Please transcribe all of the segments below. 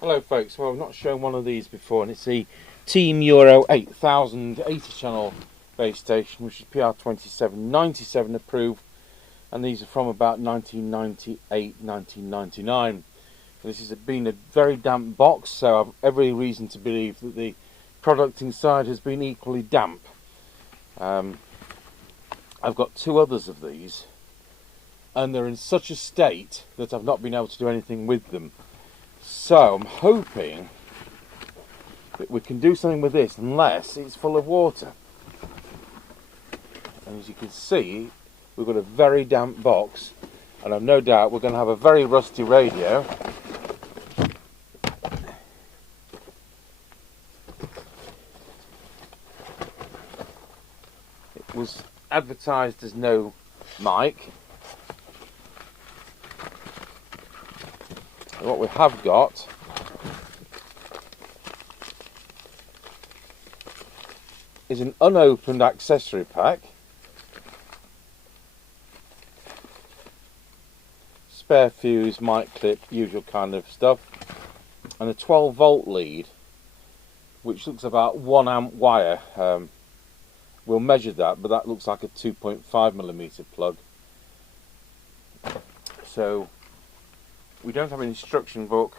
Hello folks, well I've not shown one of these before, and it's the Team Euro8000 80 channel base station, which is PR27 97 approved, and these are from about 1998-1999. This has been a very damp box, so I've every reason to believe that the product inside has been equally damp. I've got two others of these, and they're in such a state that I've not been able to do anything with them. So I'm hoping that we can do something with this, unless it's full of water. And as you can see, we've got a very damp box, and I've no doubt we're going to have a very rusty radio. It was advertised as no mic. And what we have got is an unopened accessory pack, spare fuse, mic clip, usual kind of stuff, and a 12-volt lead, which looks about 1 amp wire. We'll measure that, but that looks like a 2.5mm plug. So we don't have an instruction book.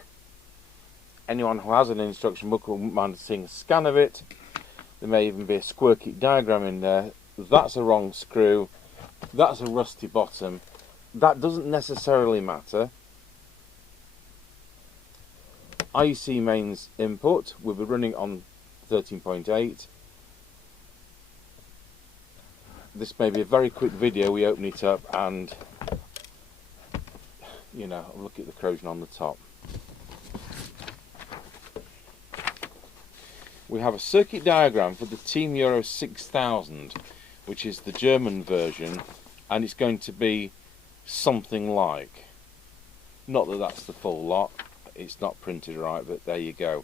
Anyone who has an instruction book will mind seeing a scan of it. There may even be a square kit diagram in there. That's a wrong screw. That's a rusty bottom. That doesn't necessarily matter. IEC mains input will be running on 13.8. This may be a very quick video. We open it up and, you know, look at the corrosion on the top. We have a circuit diagram for the Team Euro6000, which is the German version, and it's going to be something like, not that that's the full lot, it's not printed right, but there you go.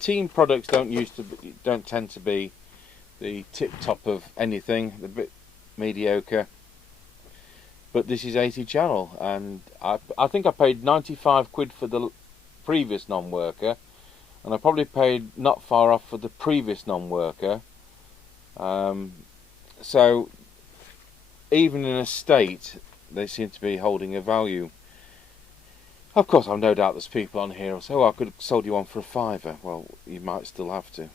Team products don't tend to be the tip top of anything. They're a bit mediocre, but this is 80 channel, and I think I paid 95 quid for the previous non-worker, and I probably paid not far off for the previous non-worker. So even in a state, they seem to be holding a value. Of course, I've no doubt there's people on here who say, oh, I could have sold you one for a £5. Well, you might still have to.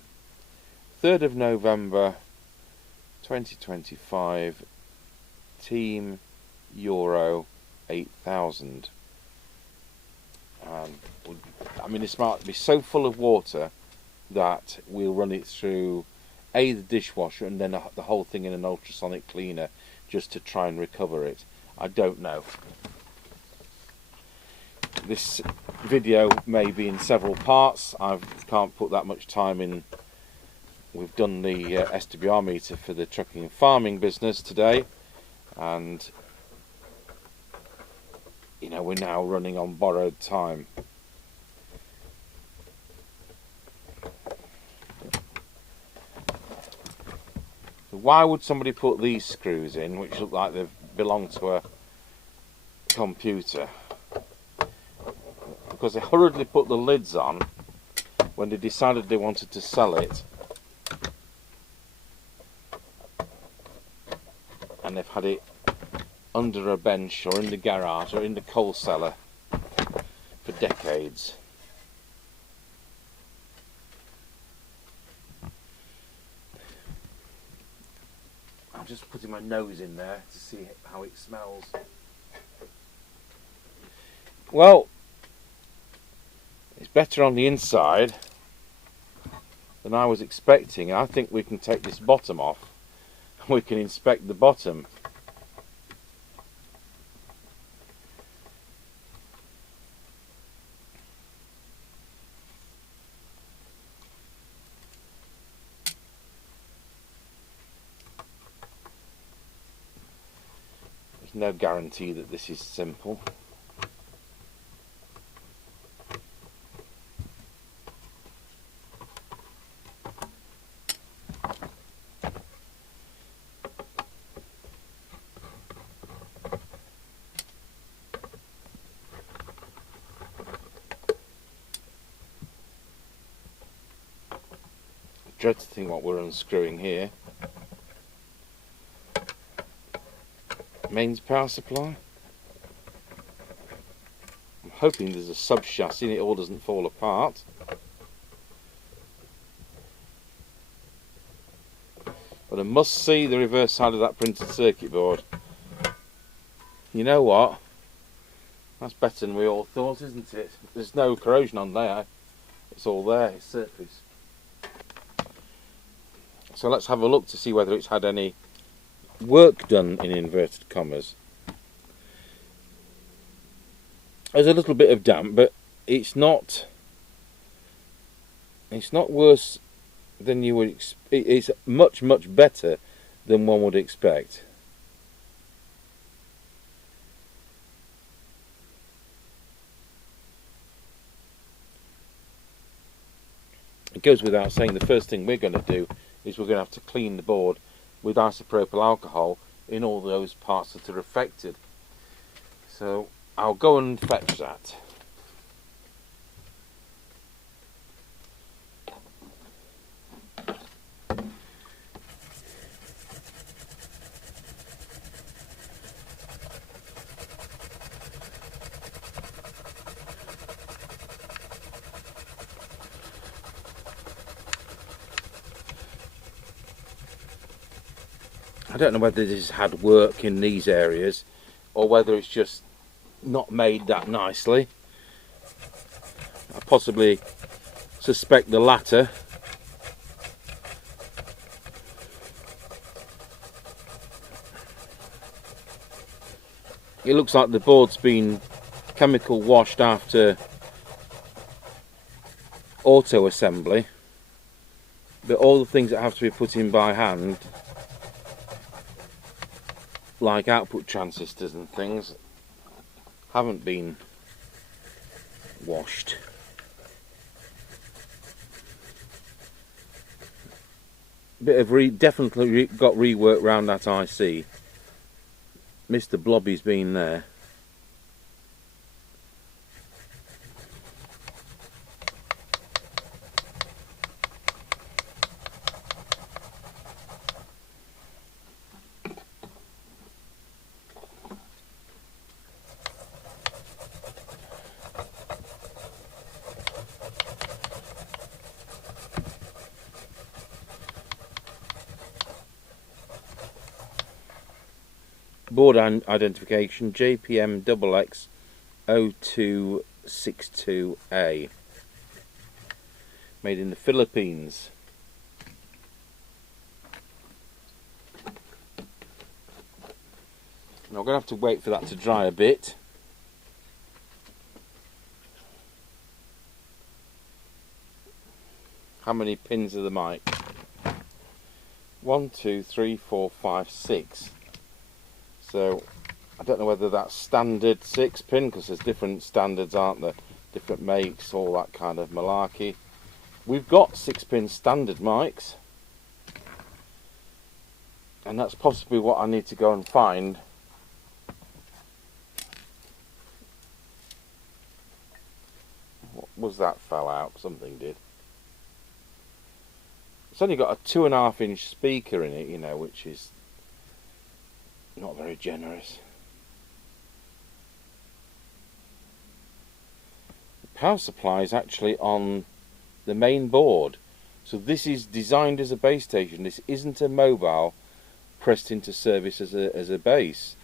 3rd of November 2025, Team Euro 8000. I mean, this might be so full of water that we'll run it through the dishwasher and then the whole thing in an ultrasonic cleaner just to try and recover it. I don't know. This video may be in several parts. I can't put that much time in. We've done the SWR meter for the trucking and farming business today, and you know, we're now running on borrowed time. So why would somebody put these screws in, which look like they belong to a computer? Because they hurriedly put the lids on when they decided they wanted to sell it, and they've had it under a bench or in the garage or in the coal cellar for decades. I'm just putting my nose in there to see how it smells. Well, it's better on the inside than I was expecting. I think we can take this bottom off and we can inspect the bottom. There's no guarantee that this is simple. dread to think what we're unscrewing here. Mains power supply. I'm hoping there's a sub chassis and it all doesn't fall apart. But I must see the reverse side of that printed circuit board. You know what? That's better than we all thought, isn't it? There's no corrosion on there. It's all there, it's surface. So let's have a look to see whether it's had any work done in inverted commas. There's a little bit of damp, but it's not worse than you would it's much better than one would expect. It goes without saying, the first thing we're going to do is we're going to have to clean the board with isopropyl alcohol in all those parts that are affected. So I'll go and fetch that. I don't know whether this has had work in these areas or whether it's just not made that nicely. I possibly suspect the latter. It looks like the board's been chemical washed after auto assembly, but all the things that have to be put in by hand, like output transistors and things, haven't been washed. Bit of definitely got rework round that IC. Mr. Blobby's been there. Board identification JPM XX 0262A, made in the Philippines. Now I'm going to have to wait for that to dry a bit. How many pins are the mic? 1, 2, 3, 4, 5, 6. So I don't know whether that's standard 6-pin, because there's different standards, aren't there? Different makes, all that kind of malarkey. We've got 6-pin standard mics, and that's possibly what I need to go and find. What was that? Fell out. Something did. It's only got a 2.5-inch speaker in it, you know, which is not very generous. The power supply is actually on the main board, so this is designed as a base station. This isn't a mobile pressed into service as a base.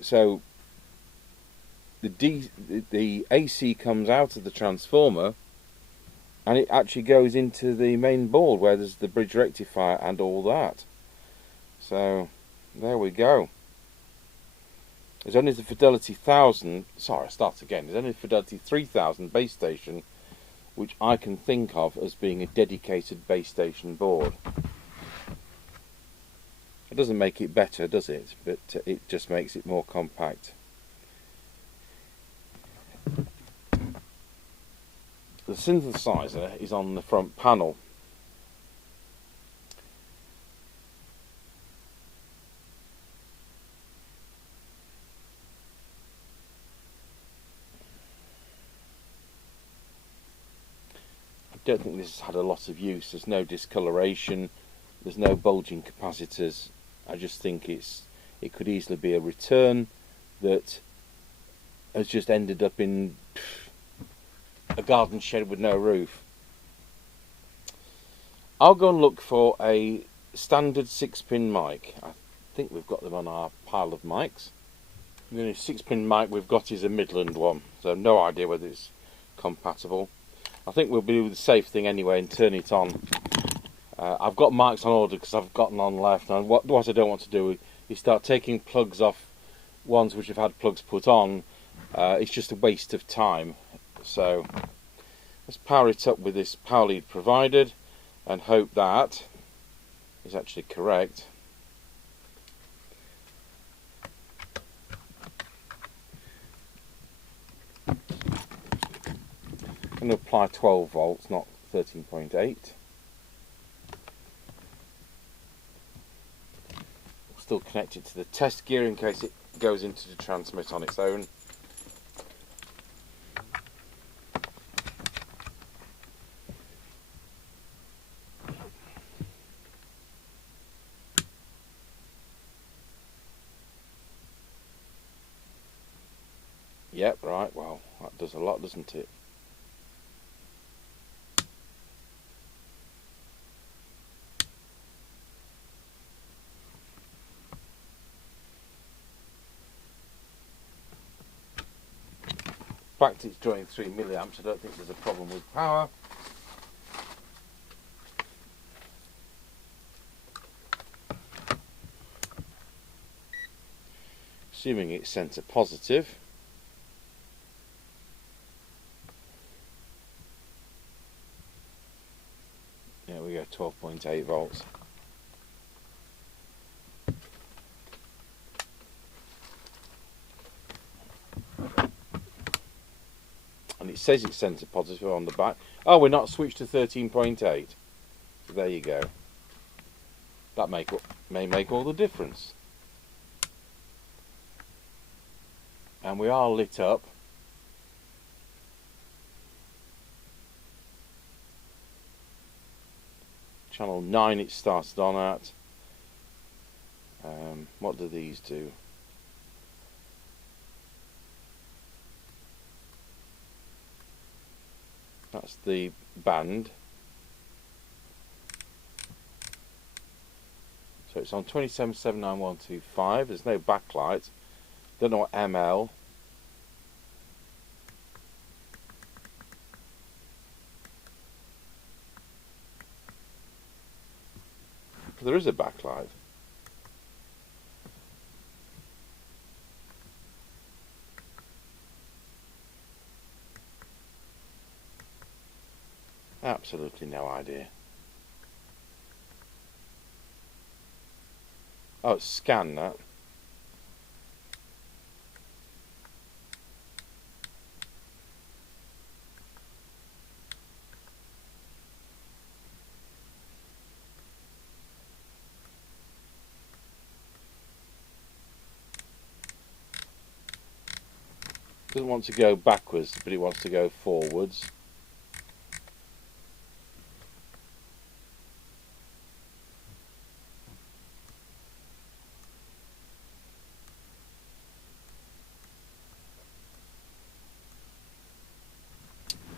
So the AC comes out of the transformer and it actually goes into the main board where there's the bridge rectifier and all that. So there we go. There's only the Fidelity 1000, sorry, I start again. There's only the Fidelity 3000 base station which I can think of as being a dedicated base station board. It doesn't make it better, does it? But it just makes it more compact. The synthesizer is on the front panel. don't think this has had a lot of use. There's no discoloration, there's no bulging capacitors. I just think it could easily be a return that has just ended up in a garden shed with no roof. I'll go and look for a standard 6-pin mic. I think we've got them on our pile of mics. The only 6-pin mic we've got is a Midland one, so no idea whether it's compatible. I think we'll do the safe thing anyway and turn it on. I've got mics on order because I've got none left, and what I don't want to do is start taking plugs off ones which have had plugs put on. It's just a waste of time. So let's power it up with this power lead provided and hope that is actually correct. I'm going to apply 12 volts, not 13.8. Still connect it to the test gear in case it goes into the transmit on its own. Yep, right, well, that does a lot, doesn't it? In fact, it's drawing 3 milliamps. I don't think there's a problem with power. Assuming it's centre positive. There we go, 12.8 volts. And it says it's centre positive on the back. Oh, we're not switched to 13.8. So there you go. That may make all the difference. And we are lit up. Channel 9 it started on at. What do these do? That's the band. So it's on 2779125. There's no backlight. Don't know what ML. There is a backlight. Absolutely no idea. Oh, it's scan that. Doesn't want to go backwards, but it wants to go forwards.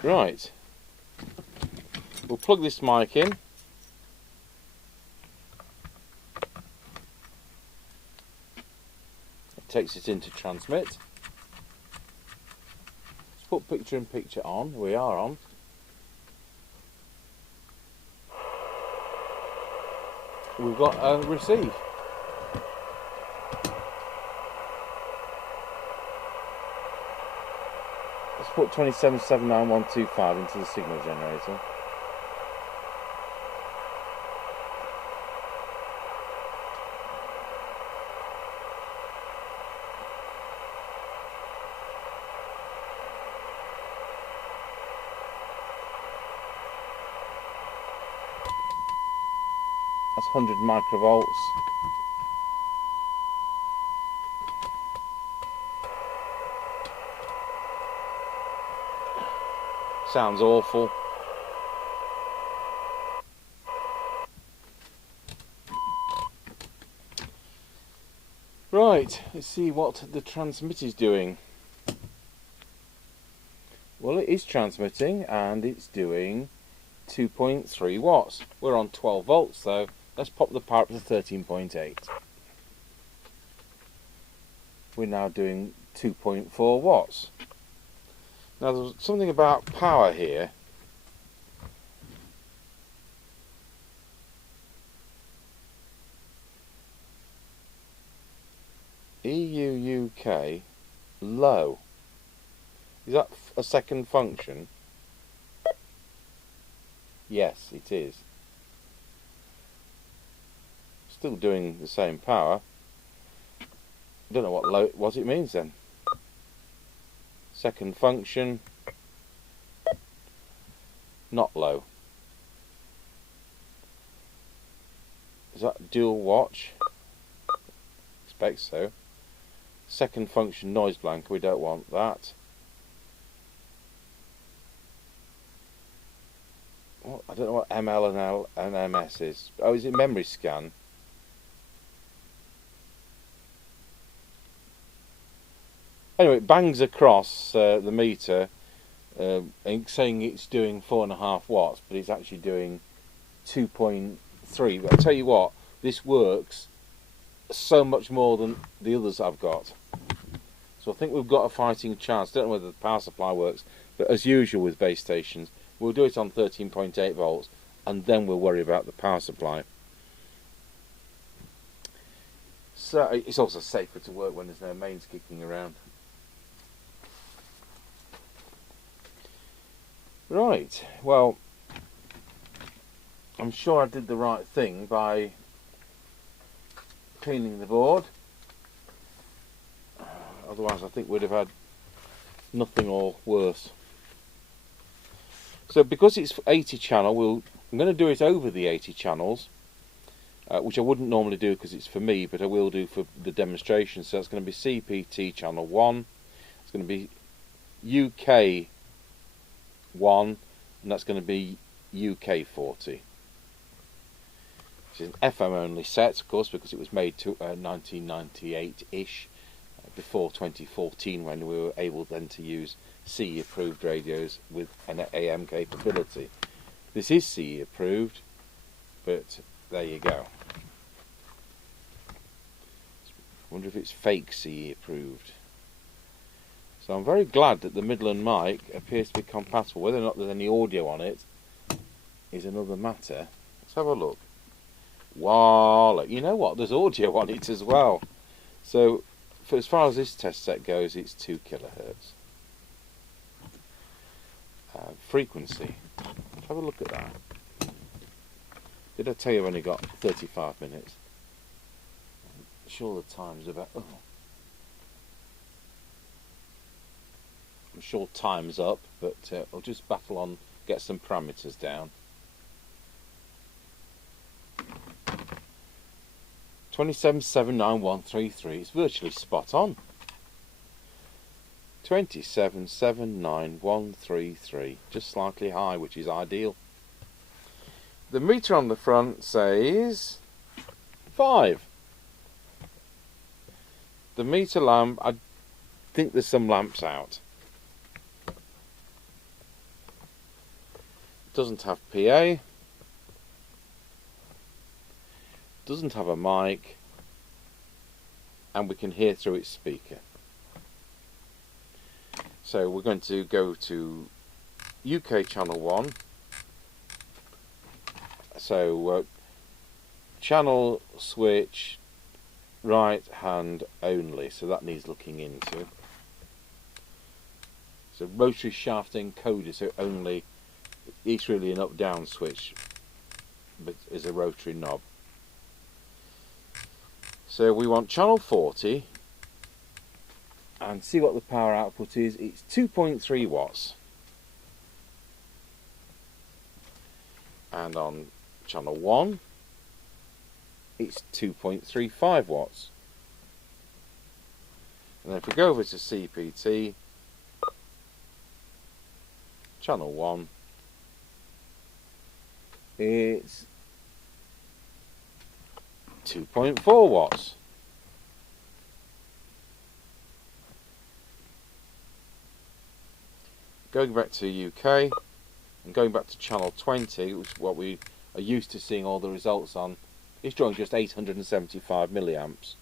Right, we'll plug this mic in. It takes it into transmit. Let's put picture in picture on. We are on. We've got a receive. Let's put 2779125 into the signal generator. That's 100 microvolts. Sounds awful. Right, let's see what the transmitter's doing. Well, it is transmitting and it's doing 2.3 watts. We're on 12 volts, so let's pop the power up to 13.8. We're now doing 2.4 watts. Now there's something about power here. EU UK low. Is that a second function? Yes, it is. Still doing the same power. Don't know what it means then. Second function, not low. Is that dual watch? Expect so. Second function noise blanker, we don't want that. Well, I don't know what ML and L and MS is. Oh, is it memory scan? Anyway, it bangs across the meter saying it's doing 4.5 watts, but it's actually doing 2.3. But I'll tell you what, this works so much more than the others I've got. So I think we've got a fighting chance. Don't know whether the power supply works, but as usual with base stations, we'll do it on 13.8 volts and then we'll worry about the power supply. So it's also safer to work when there's no mains kicking around. Right, well, I'm sure I did the right thing by cleaning the board. Otherwise I think we'd have had nothing or worse. So because it's 80 channel, I'm going to do it over the 80 channels, which I wouldn't normally do because it's for me, but I will do for the demonstration. So it's going to be CPT channel 1, it's going to be UK 1, and that's going to be UK 40. It's an FM only set, of course, because it was made to 1998-ish, before 2014, when we were able then to use CE approved radios with an AM capability. This is CE approved, but there you go. I wonder if it's fake CE approved. So I'm very glad that the Midland mic appears to be compatible. Whether or not there's any audio on it is another matter. Let's have a look. Wow, you know what? There's audio on it as well. So for as far as this test set goes, it's 2 kilohertz. Frequency. Let's have a look at that. Did I tell you I've only got 35 minutes? I'm sure the time's about... Oh. I'm sure time's up, but I'll just battle on, get some parameters down. 27,79133. It's virtually spot on. 27,79133. Just slightly high, which is ideal. The meter on the front says 5. The meter lamp, I think there's some lamps out. Doesn't have PA. Doesn't have a mic. And we can hear through its speaker. So we're going to go to UK channel 1. So channel switch right hand only, so that needs looking into. So rotary shaft encoder, so only, it's really an up down switch, but is a rotary knob. So we want channel 40 and see what the power output is. It's 2.3 watts. And on channel 1 it's 2.35 watts. And then if we go over to CPT, channel 1, it's 2.4 watts. going back to UK and going back to channel 20, which is what we are used to seeing all the results on, it's drawing just 875 milliamps.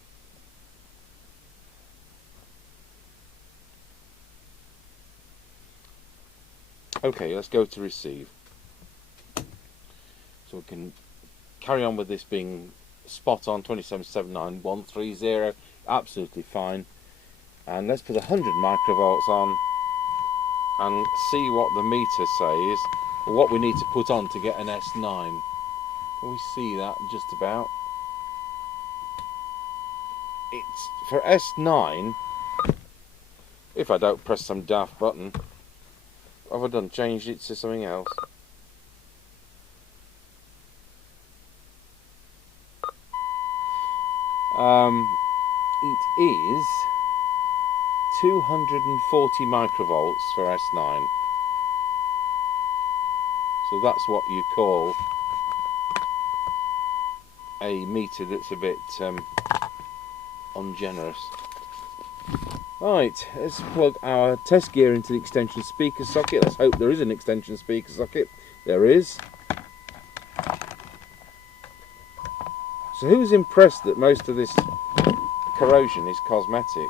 Okay, let's go to receive. So we can carry on with this being spot on, 2779130, absolutely fine. And let's put 100 microvolts on and see what the meter says, or what we need to put on to get an S9. We see that just about. It's for S9, if I don't press some daft button. What have I done? Changed it to something else? It is 240 microvolts for S9. So that's what you call a meter that's a bit ungenerous. Right, let's plug our test gear into the extension speaker socket. Let's hope there is an extension speaker socket. There is. So who's impressed that most of this corrosion is cosmetic?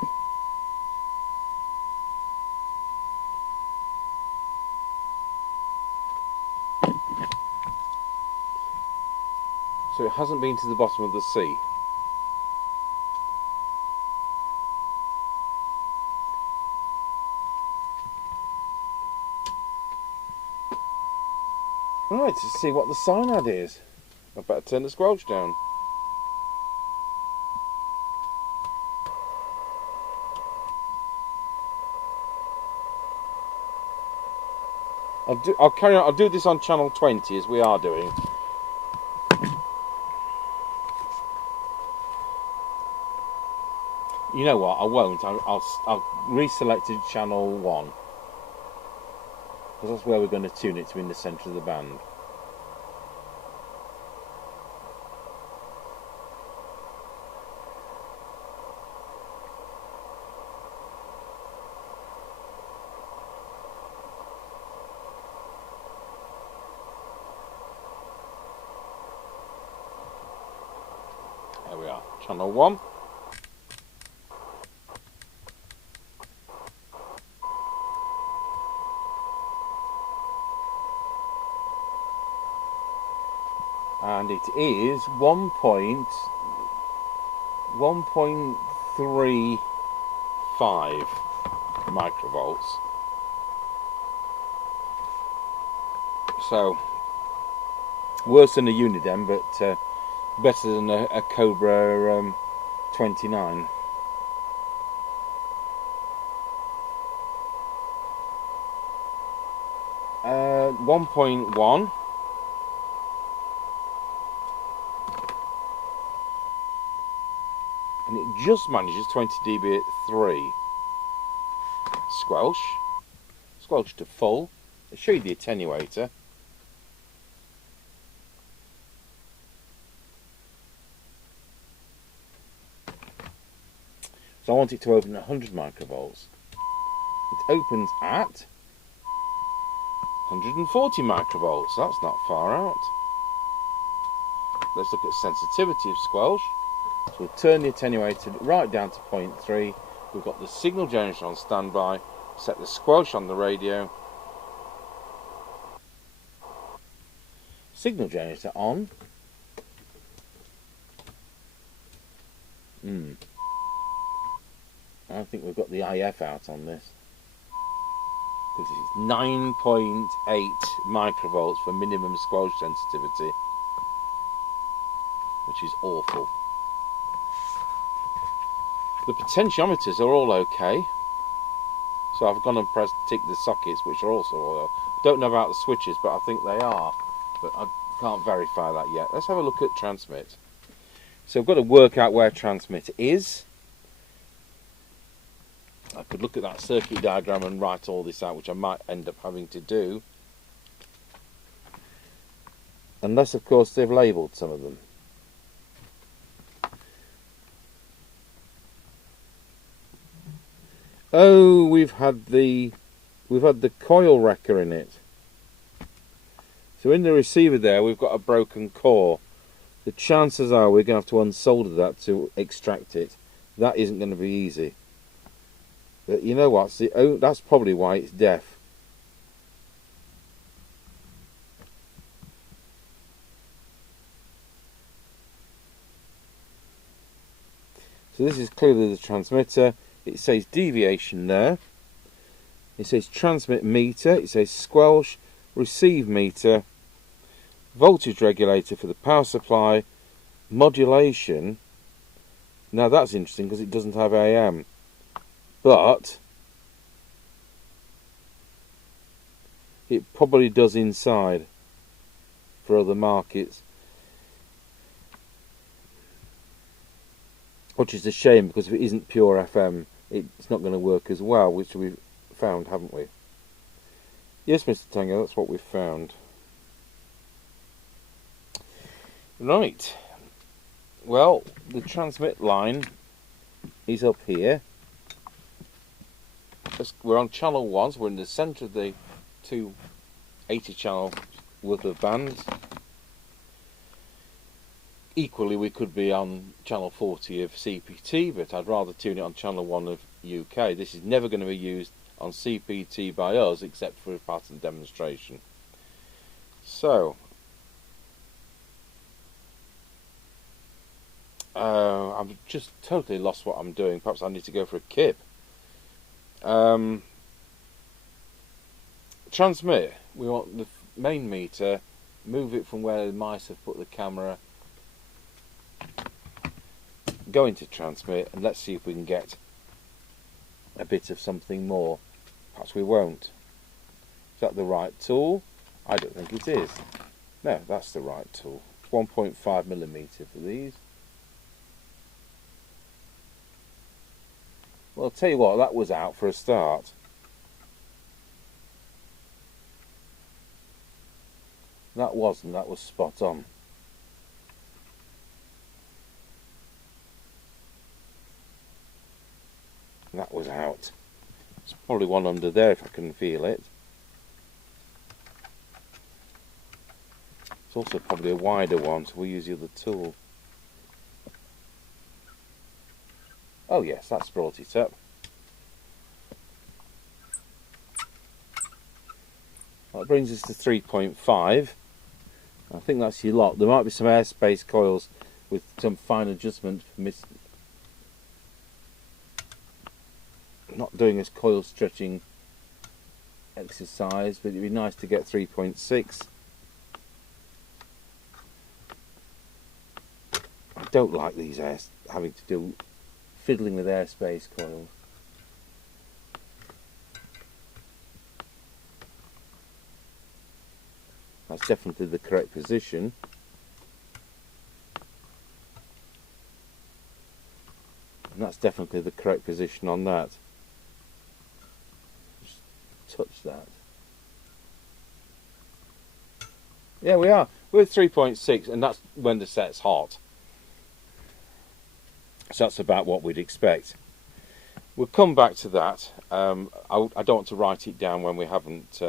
So it hasn't been to the bottom of the sea. Right, let's see what the cyanide is. I better turn the squelch down. I'll carry on. I'll do this on channel 20 as we are doing. You know what? I won't. I'll reselect channel 1 because that's where we're going to tune it to, in the centre of the band. There we are, channel 1. And it is 1.35 microvolts. So worse than a Uniden, but better than a Cobra 29. Uh, 1.1. And it just manages 20 dB at 3. Squelch. Squelch to full. I'll show you the attenuator. So I want it to open at 100 microvolts. It opens at 140 microvolts. That's not far out. Let's look at sensitivity of squelch. So we'll turn the attenuator right down to 0.3. We've got the signal generator on standby. Set the squelch on the radio. Signal generator on. I think we've got the IF out on this. Because it's 9.8 microvolts for minimum squelch sensitivity. Which is awful. The potentiometers are all okay. So I've gone and ticked the sockets, which are also oil. Don't know about the switches, but I think they are. But I can't verify that yet. Let's have a look at transmit. So I've got to work out where transmit is. I could look at that circuit diagram and write all this out, which I might end up having to do. Unless, of course, they've labelled some of them. Oh, we've had the we've had the coil wrecker in it. So in the receiver there we've got a broken core. The chances are we're going to have to unsolder that to extract it. That isn't going to be easy. But you know what? That's probably why it's deaf. So this is clearly the transmitter. It says deviation there. It says transmit meter. It says squelch, receive meter, voltage regulator for the power supply, modulation. Now that's interesting because it doesn't have AM. But it probably does inside for other markets. Which is a shame, because if it isn't pure FM, it's not going to work as well, which we've found, haven't we? Yes, Mr. Tango, that's what we've found. Right. Well, the transmit line is up here. We're on channel 1, so we're in the centre of the two 80 channel worth of bands. Equally, we could be on channel 40 of CPT, but I'd rather tune it on channel 1 of UK. This is never going to be used on CPT by us, except for a part of the demonstration. So, I've just totally lost what I'm doing. Perhaps I need to go for a kip. Transmit. We want the main meter, move it from where the mice have put the camera, go into transmit, and let's see if we can get a bit of something more. Perhaps we won't. Is that the right tool? I don't think it is. No, that's the right tool. 1.5mm for these. Well, I'll tell you what, that was out for a start. That wasn't, that was spot on. That was out. There's probably one under there if I can feel it. It's also probably a wider one, so we'll use the other tool. Oh yes, that's brought it up. That brings us to 3.5. I think that's your lot. There might be some airspace coils with some fine adjustment for not doing this coil stretching exercise, but it'd be nice to get 3.6. I don't like these having to do fiddling with airspace coils. That's definitely the correct position. And that's definitely the correct position on that. Just touch that. Yeah, we are. We're at 3.6, and that's when the set's hot. So that's about what we'd expect. We'll come back to that. I don't want to write it down when we haven't.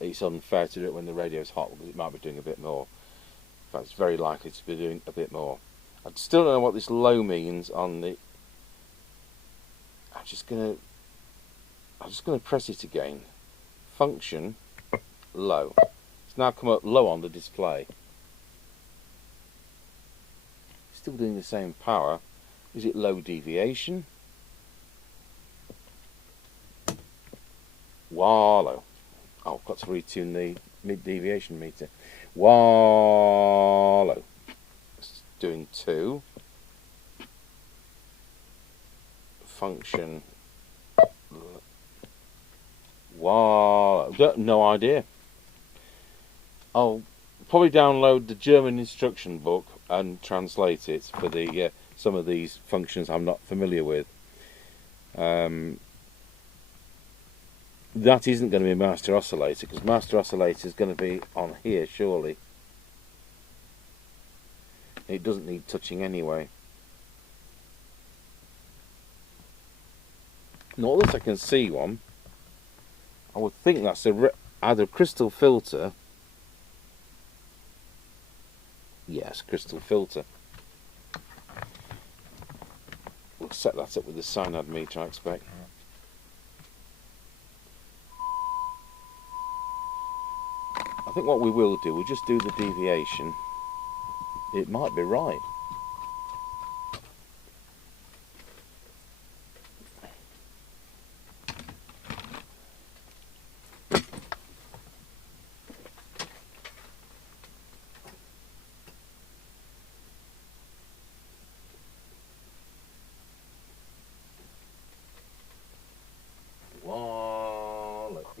It's unfair to do it when the radio's hot, because it might be doing a bit more. In fact, it's very likely to be doing a bit more. I still don't know what this low means on the. I'm just gonna press it again. Function low. It's now come up low on the display. Still doing the same power. Is it low deviation? Wallow. Oh, I've got to retune the mid deviation meter. Wallow. It's doing 2. Function. Wallow. No idea. I'll probably download the German instruction book and translate it for the some of these functions I'm not familiar with. That isn't going to be a master oscillator, because master oscillator is going to be on here surely. It doesn't need touching anyway. Not that I can see one. I would think that's either a crystal filter. Yes, crystal filter. We'll set that up with the cyanide meter, I expect. I think what we will do, we'll just do the deviation. It might be right.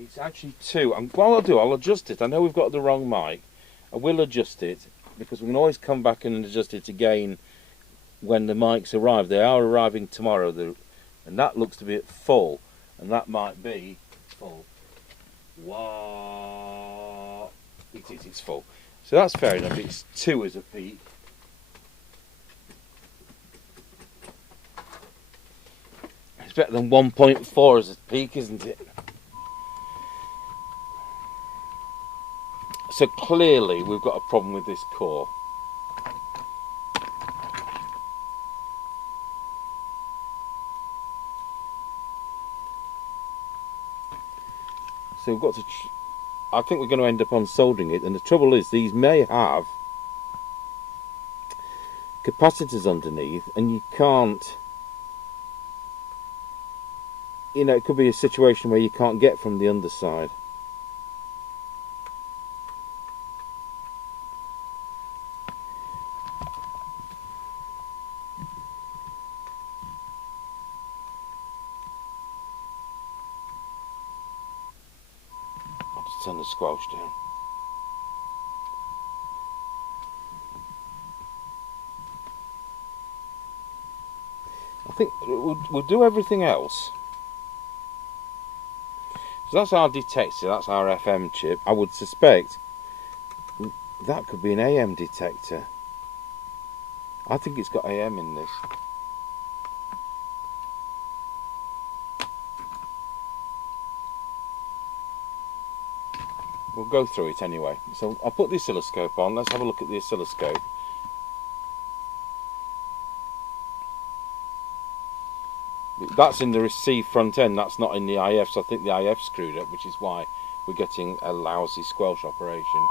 It's actually 2. And what I'll do, I'll adjust it. I know we've got the wrong mic. I will adjust it because we can always come back and adjust it again when the mics arrive. They are arriving tomorrow, and that looks to be at full, and that might be full. What? It is, it's full. So that's fair enough. It's 2 as a peak. It's better than 1.4 as a peak, isn't it? So clearly we've got a problem with this core. So we've got to, I think we're going to end up unsoldering it, and the trouble is these may have capacitors underneath, and you can't, you know, it could be a situation where you can't get from the underside. Turn the squelch down. I think we'll do everything else. So that's our detector, that's our FM chip. I would suspect that could be an AM detector. I think it's got AM in this. We'll go through it anyway. So I'll put the oscilloscope on. Let's have a look at the oscilloscope. That's in the receive front end, that's not in the IF, so I think the IF screwed up, which is why we're getting a lousy squelch operation.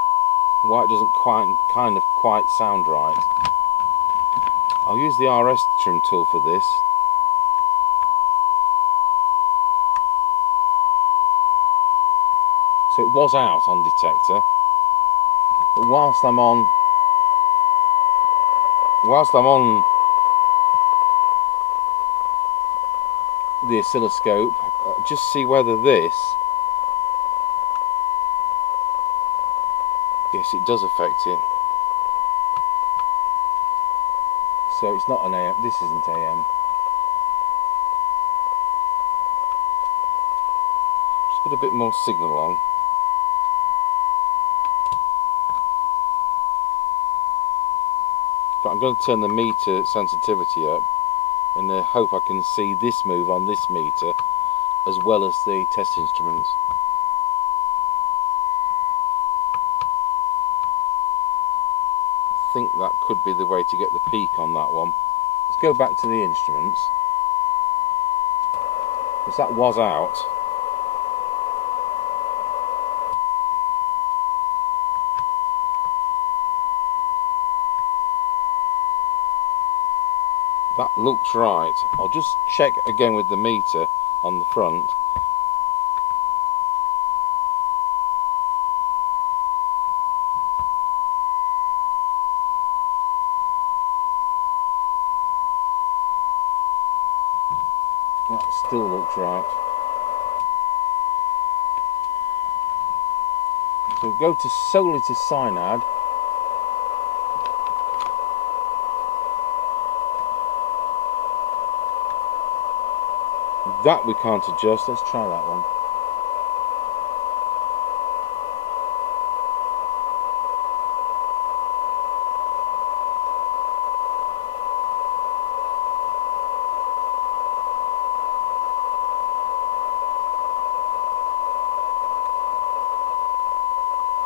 Why it doesn't kind of quite sound right. I'll use the RS trim tool for this. So it was out on detector, but whilst I'm on the oscilloscope, just see whether this, yes, it does affect it. So it's not an AM, this isn't AM. Just put a bit more signal on. But I'm going to turn the meter sensitivity up in the hope I can see this move on this meter as well as the test instruments. I think that could be the way to get the peak on that one. Let's go back to the instruments, because that was out. That looks right. I'll just check again with the meter on the front. That still looks right. So we'll go to solely to cyanide. That we can't adjust. Let's try that one.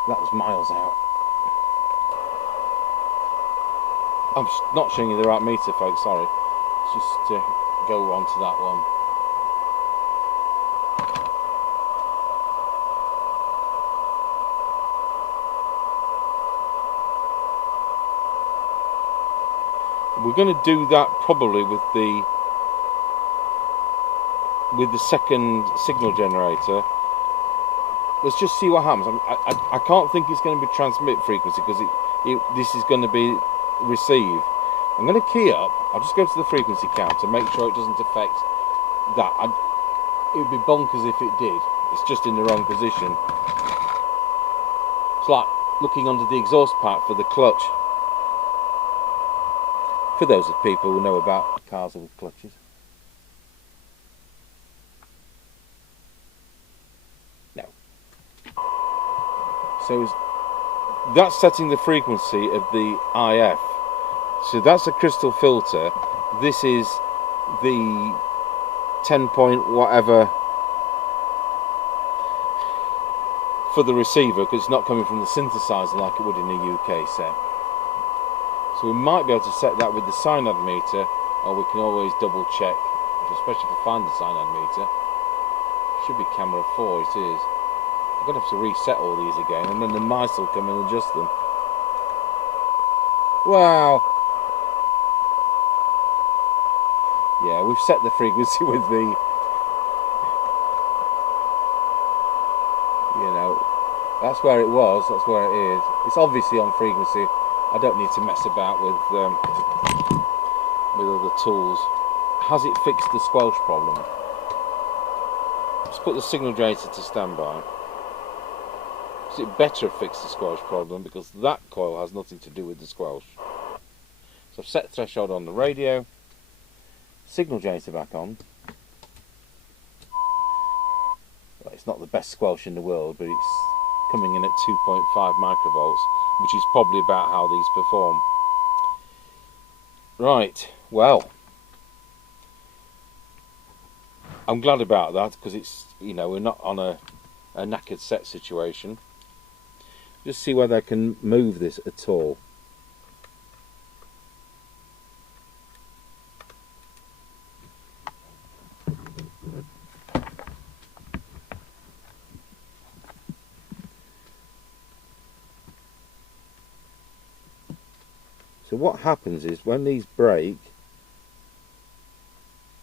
That was miles out. I'm not showing you the right meter, folks, sorry. Just go on to that one. We're going to do that probably with the second signal generator. Let's just see what happens. I can't think it's going to be transmit frequency because this is going to be receive. I'm going to key up. I'll just go to the frequency counter, make sure it doesn't affect that. It would be bonkers if it did. It's just in the wrong position. It's like looking under the exhaust pipe for the clutch. For those of people who know about cars with clutches. No. So that's setting the frequency of the IF. So that's a crystal filter. This is the 10 point whatever for the receiver, because it's not coming from the synthesizer like it would in a UK set. So we might be able to set that with the cyanide meter, or we can always double check, especially if I find the cyanide meter. Should be camera 4, it is. I'm going to have to reset all these again, and then the mice will come and adjust them. Wow! Yeah, we've set the frequency with the, you know, that's where it was, that's where it is. It's obviously on frequency. I don't need to mess about with other tools. Has it fixed the squelch problem? Let's put the signal generator to standby. Is it better fix the squelch problem, because that coil has nothing to do with the squelch. So I've set threshold on the radio. Signal generator back on. Well, it's not the best squelch in the world, but it's coming in at 2.5 microvolts, which is probably about how these perform. Right, well, I'm glad about that, because it's, you know, we're not on a knackered set situation. Just see whether I can move this at all. So what happens is when these break,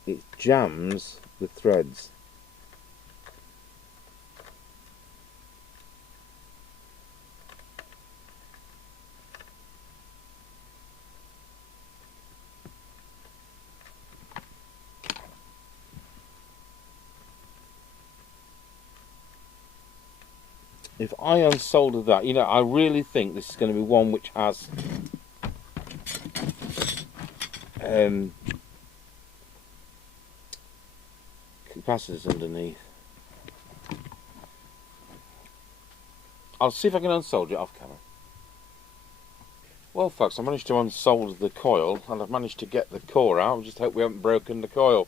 it jams the threads. If I unsolder that, you know, I really think this is going to be one which has capacitors underneath. I'll see if I can unsolder it off camera. Well folks, I managed to unsolder the coil, and I've managed to get the core out. I just hope we haven't broken the coil.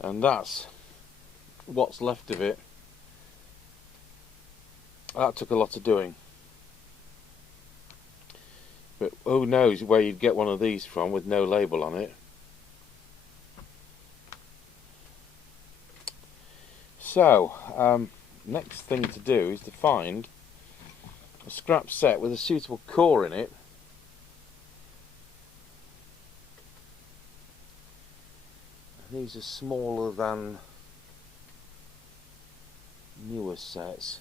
And that's what's left of it. That took a lot of doing. But who knows where you'd get one of these from with no label on it. So, next thing to do is to find a scrap set with a suitable core in it. These are smaller than newer sets.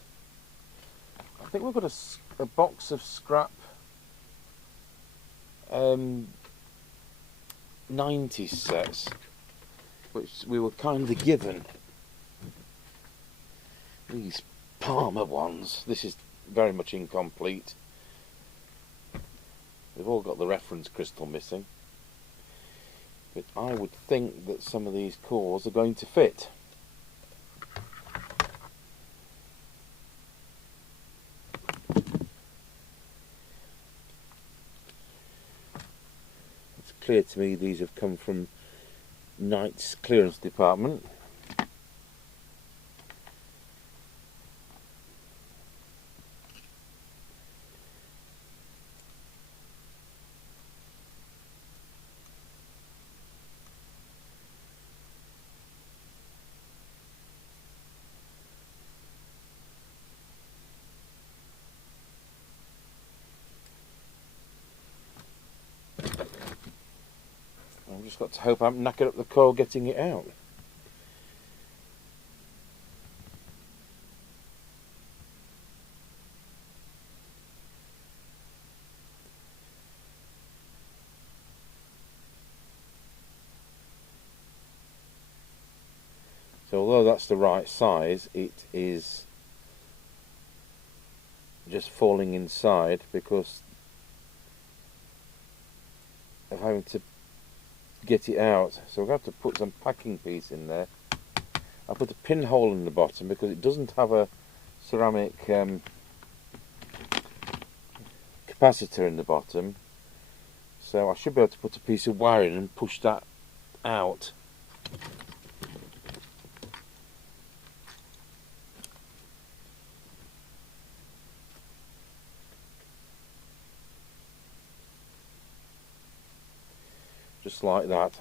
I think we've got a box of scrap 90 sets, which we were kindly given. These Palmer ones, this is very much incomplete. They've all got the reference crystal missing. But I would think that some of these cores are going to fit. It's clear to me these have come from Knight's clearance department. just got to hope I'm knackered up the coil getting it out. So although that's the right size, it is just falling inside because of having to get it out. So we're going to have to put some packing piece in there. I put a pinhole in the bottom because it doesn't have a ceramic capacitor in the bottom. So I should be able to put a piece of wire in and push that out. Just like that.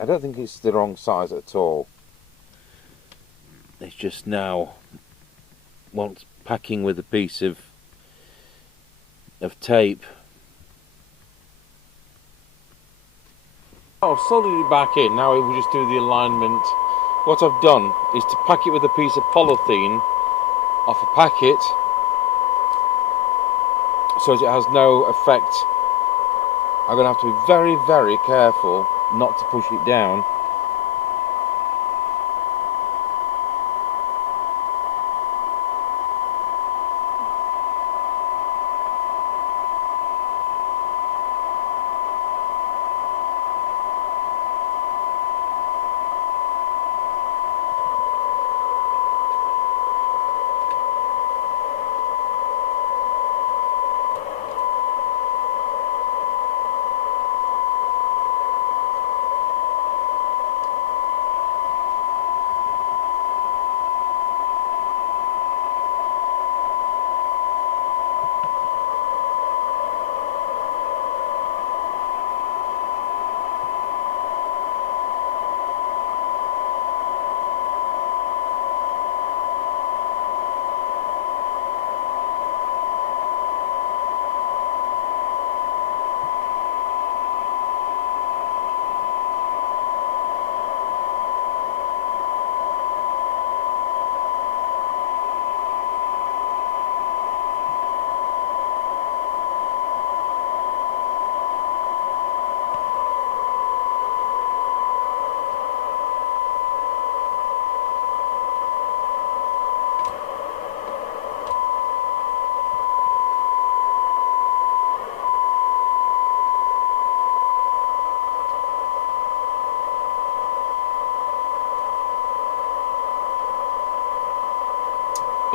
I don't think it's the wrong size at all. It's just now wants packing with a piece of tape. I've soldered it back in. Now we'll just do the alignment. What I've done is to pack it with a piece of polythene off a packet so that it has no effect. I'm going to have to be very, very careful not to push it down.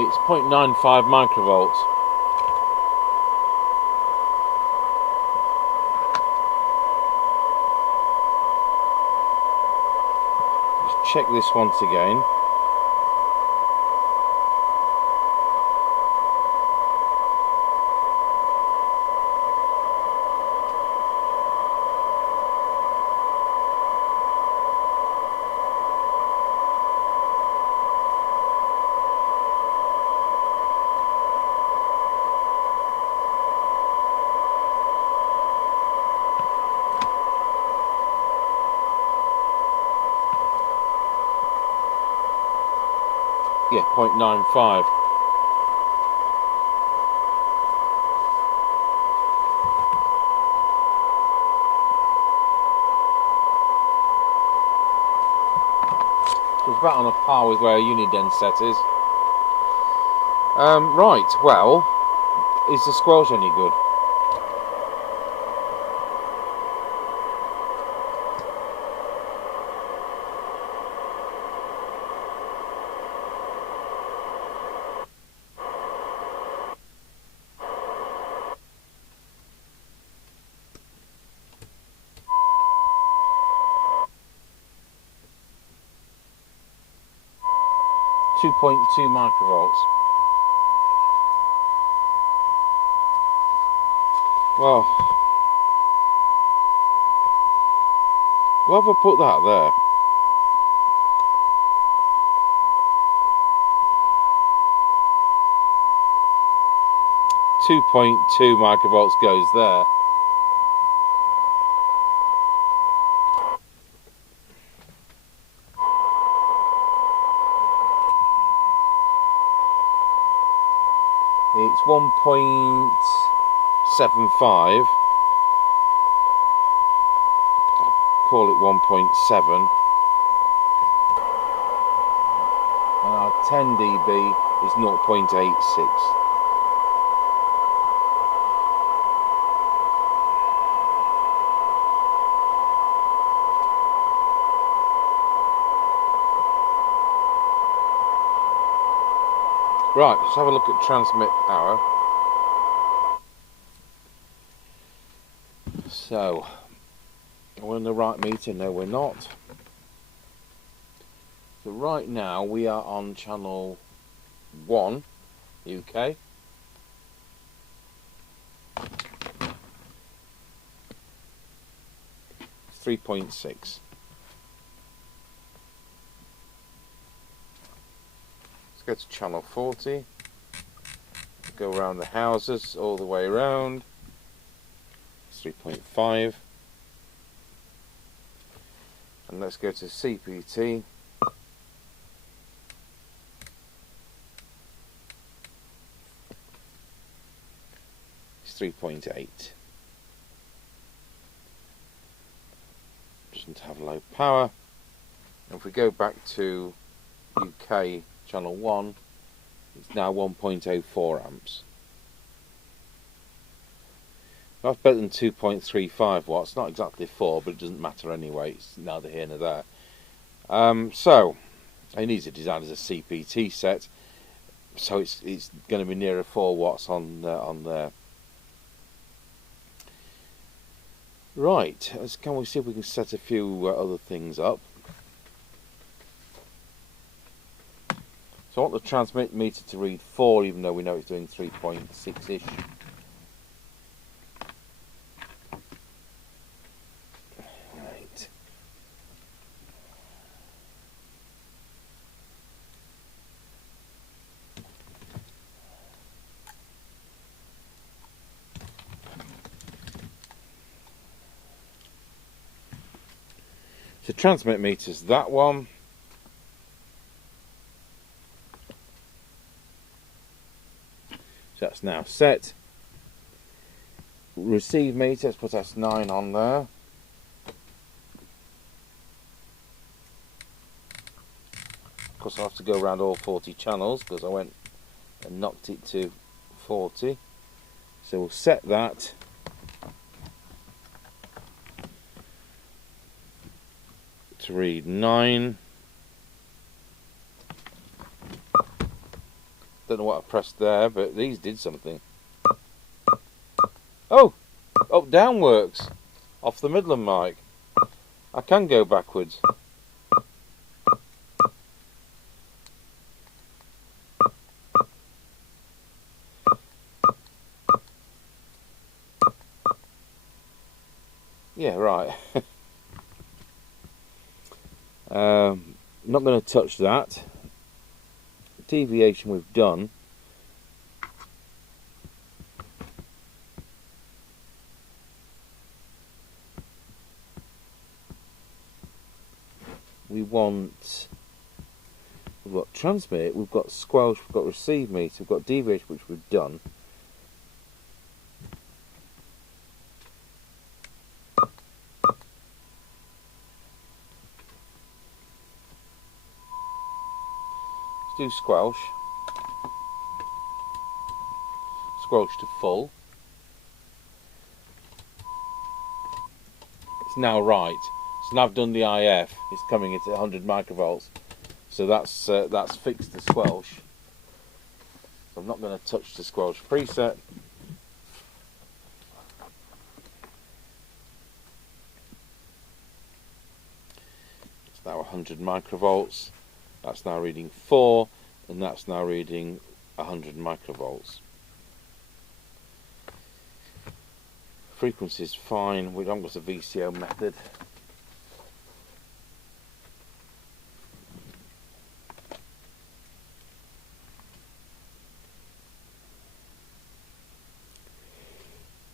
It's 0.95 microvolts. Just check this once again. Yeah, 0.95. So it's about on a par with where a uniden set is. Right, well, is the squelch any good? .2 microvolts. Well, why have I put that there? .2 microvolts goes there. It's 1.75. Call it 1.7. And our 10 dB is 0.86. Right, let's have a look at transmit power. So, we're on the right meter? No, we're not. So right now we are on channel 1, UK. It's 3.6. Let's go to channel 40. Go around the houses all the way around. It's 3.5. And let's go to CPT. It's 3.8. Doesn't have low power. And if we go back to UK channel 1, it's now 1.04 amps. That's better than 2.35 watts. Not exactly 4, but it doesn't matter anyway. It's neither here nor there. So, it needs a design as a CPT set, so it's going to be nearer 4 watts on there. Right, can we see if we can set a few other things up? So I want the transmit meter to read 4, even though we know it's doing 3.6-ish. Right. So transmit meter's that one. So that's now set. Receive meter, let's put S9 on there. Of course I'll have to go around all 40 channels because I went and knocked it to 40. So we'll set that. To read 9. Don't know what I pressed there, but these did something. Oh! Up down works. Off the Midland mic. I can go backwards. Yeah, right. Not going to touch that. Deviation we've done. We've got transmit, we've got squelch, we've got receive meter, we've got deviation, which we've done. Let's do squelch. Squelch to full. It's now right. So now I've done the IF. It's coming at 100 microvolts. So that's fixed the squelch. So I'm not going to touch the squelch preset. It's now 100 microvolts. That's now reading 4, and that's now reading 100 microvolts. Frequency is fine. We don't got a VCO method.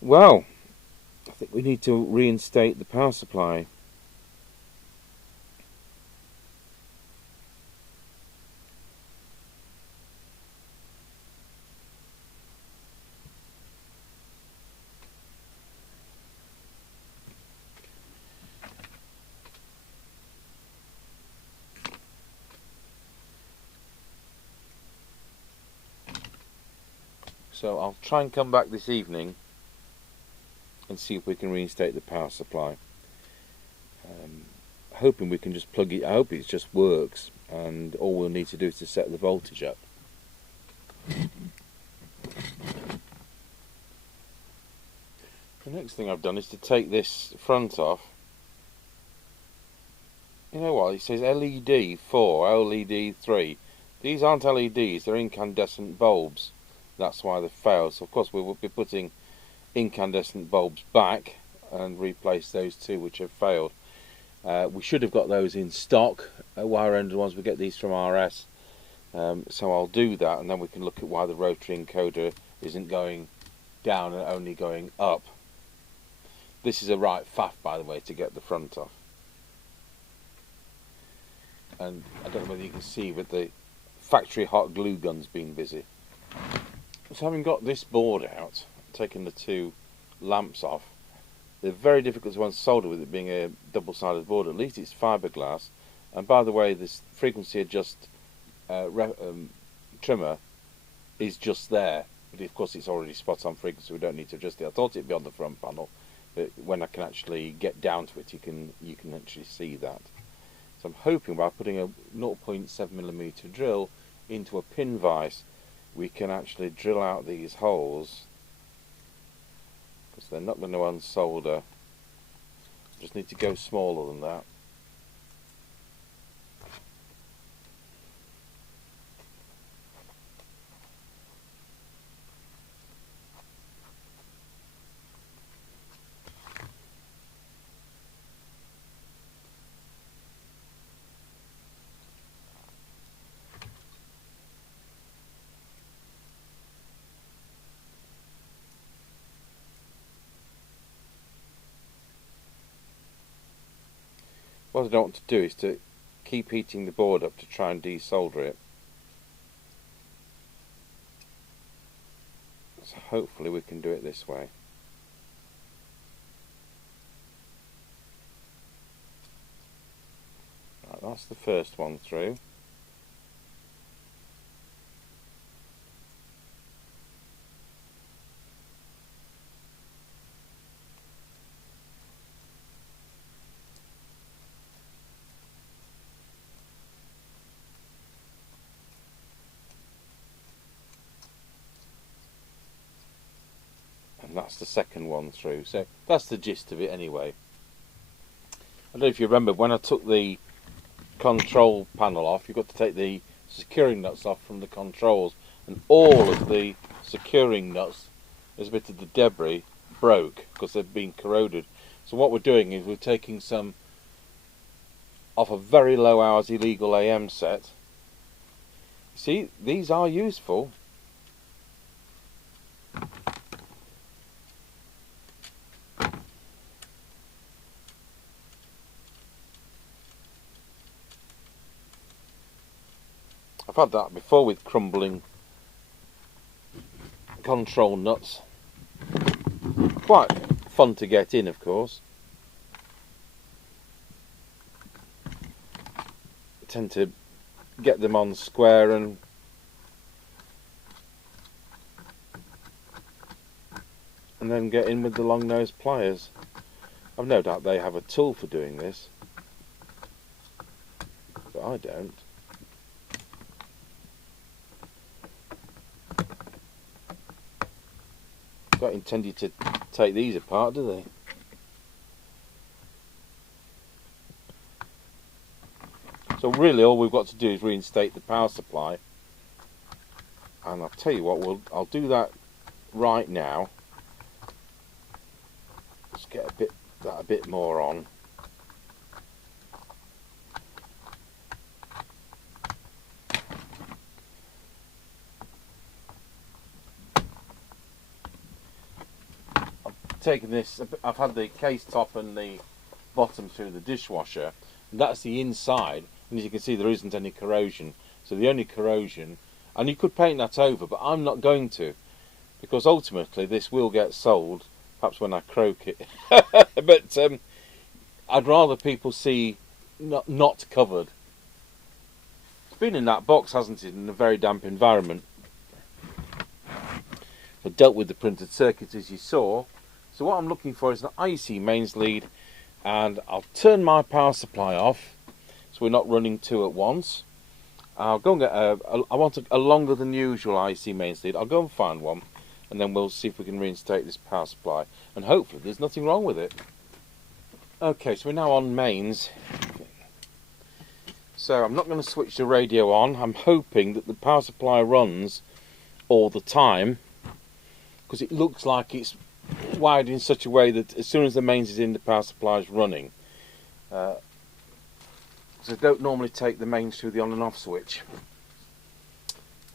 Well, I think we need to reinstate the power supply. So I'll try and come back this evening and see if we can reinstate the power supply. Hoping we can just plug it. I hope it just works, and all we'll need to do is to set the voltage up. The next thing I've done is to take this front off. You know what, it says LED 4, LED 3. These aren't LEDs, they're incandescent bulbs. That's why they failed. So of course we will be putting incandescent bulbs back and replace those two which have failed. We should have got those in stock, wire-ended ones. We get these from RS. So I'll do that, and then we can look at why the rotary encoder isn't going down and only going up. This is a right faff, by the way, to get the front off. And I don't know whether you can see, but the factory hot glue gun's been busy. So having got this board out, taking the two lamps off, they're very difficult to unsolder with it being a double-sided board. At least it's fiberglass. And by the way, this frequency adjust trimmer is just there. But of course it's already spot on frequency, we don't need to adjust it. I thought it'd be on the front panel, but when I can actually get down to it, you can actually see that. So I'm hoping by putting a 0.7mm drill into a pin vise, we can actually drill out these holes, because they're not going to unsolder. Just need to go smaller than that. What I don't want to do is to keep heating the board up to try and desolder it. So hopefully we can do it this way. Right, that's the first one through. And that's the second one through. So that's the gist of it anyway. I don't know if you remember, when I took the control panel off, you've got to take the securing nuts off from the controls, and all of the securing nuts, as a bit of the debris, broke because they've been corroded. So what we're doing is we're taking some off a very low hours illegal AM set. See, these are useful. I've had that before with crumbling control nuts. Quite fun to get in, of course. I tend to get them on square and then get in with the long nose pliers. I've no doubt they have a tool for doing this, but I don't. Don't intend you to take these apart, do they? So really all we've got to do is reinstate the power supply, and I'll tell you what, I'll do that right now. Let's get a bit more on. Taken this, I've had the case top and the bottom through the dishwasher, and that's the inside, and as you can see there isn't any corrosion. So the only corrosion, and you could paint that over, but I'm not going to, because ultimately this will get sold, perhaps when I croak it. But I'd rather people see not covered. It's been in that box, hasn't it, in a very damp environment. I dealt with the printed circuit as you saw. So what I'm looking for is an IC mains lead, and I'll turn my power supply off so we're not running two at once. I'll go and get I want a longer than usual IC mains lead. I'll go and find one, and then we'll see if we can reinstate this power supply, and hopefully there's nothing wrong with it. Okay, so we're now on mains. So I'm not going to switch the radio on. I'm hoping that the power supply runs all the time, because it looks like it's wired in such a way that as soon as the mains is in, the power supply is running. So I don't normally take the mains through the on and off switch.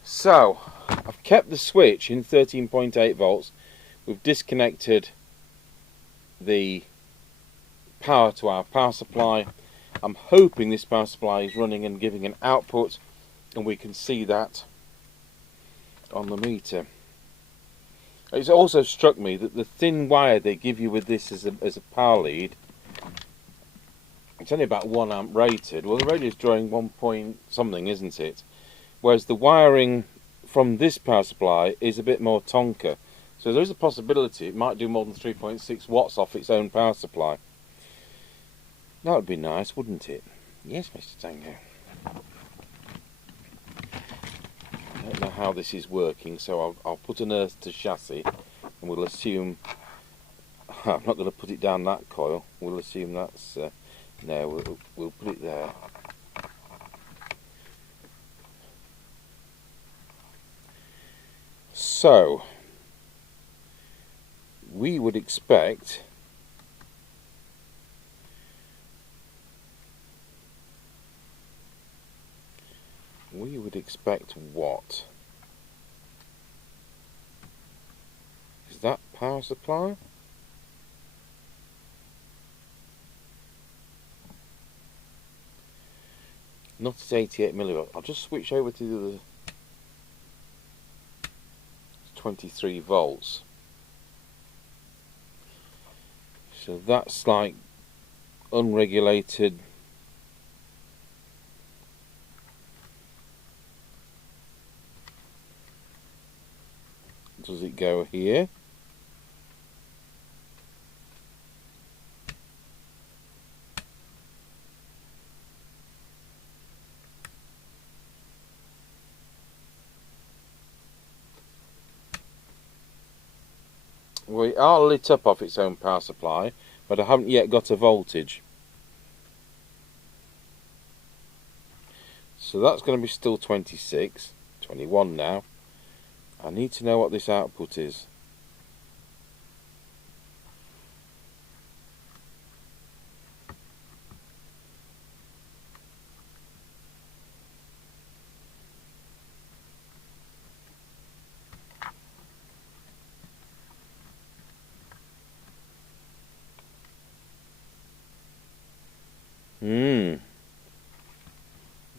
So I've kept the switch in 13.8 volts. We've disconnected the power to our power supply. I'm hoping this power supply is running and giving an output, and we can see that on the meter. It's also struck me that the thin wire they give you with this as a power lead, it's only about 1 amp rated. Well, the radio's drawing 1 point something, isn't it? Whereas the wiring from this power supply is a bit more tonker. So there is a possibility it might do more than 3.6 watts off its own power supply. That would be nice, wouldn't it? Yes, Mr. Tango. I don't know how this is working, so I'll put an earth to chassis, and we'll assume... I'm not going to put it down that coil. We'll assume that's... no, we'll put it there. So, we would expect... what? Is that power supply? Not at 88 millivolts. I'll just switch over to the 23 volts. So that's like unregulated. Does it go here? We are lit up off its own power supply, but I haven't yet got a voltage. So that's going to be still 26, 21 now. I need to know what this output is.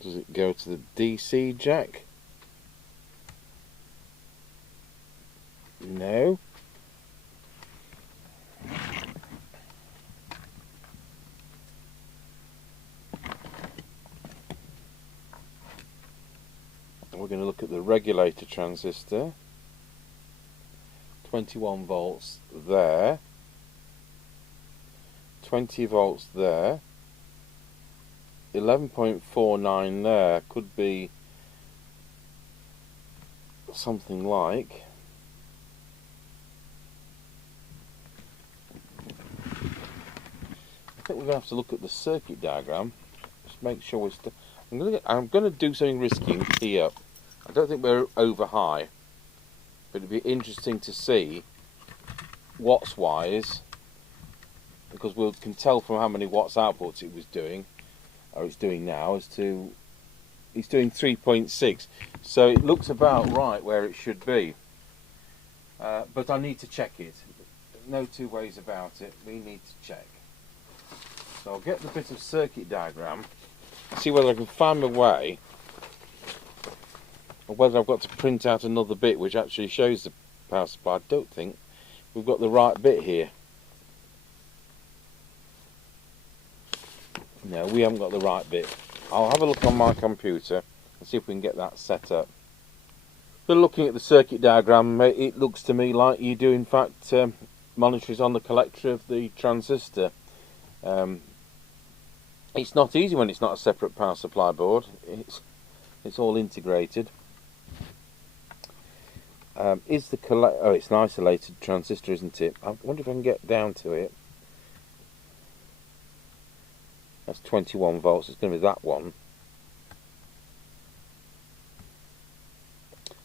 Does it go to the DC jack? No. We're going to look at the regulator transistor. 21 volts there. 20 volts there. 11.49 there. Could be something like... I think we're going to have to look at the circuit diagram. Just make sure we're still... I'm going to do something risky and key up. I don't think we're over high, but it'd be interesting to see watts wise, because we can tell from how many watts outputs it was doing, or it's doing now, as to it's doing 3.6. So it looks about right where it should be. But I need to check it. No two ways about it. We need to check. So I'll get the bit of circuit diagram, see whether I can find my way, or whether I've got to print out another bit which actually shows the power supply. I don't think we've got the right bit here. No, we haven't got the right bit. I'll have a look on my computer and see if we can get that set up. But looking at the circuit diagram, it looks to me like you do in fact monitors on the collector of the transistor. It's not easy when it's not a separate power supply board. It's all integrated. Is the oh, it's an isolated transistor, isn't it? I wonder if I can get down to it. That's 21 volts. It's going to be that one.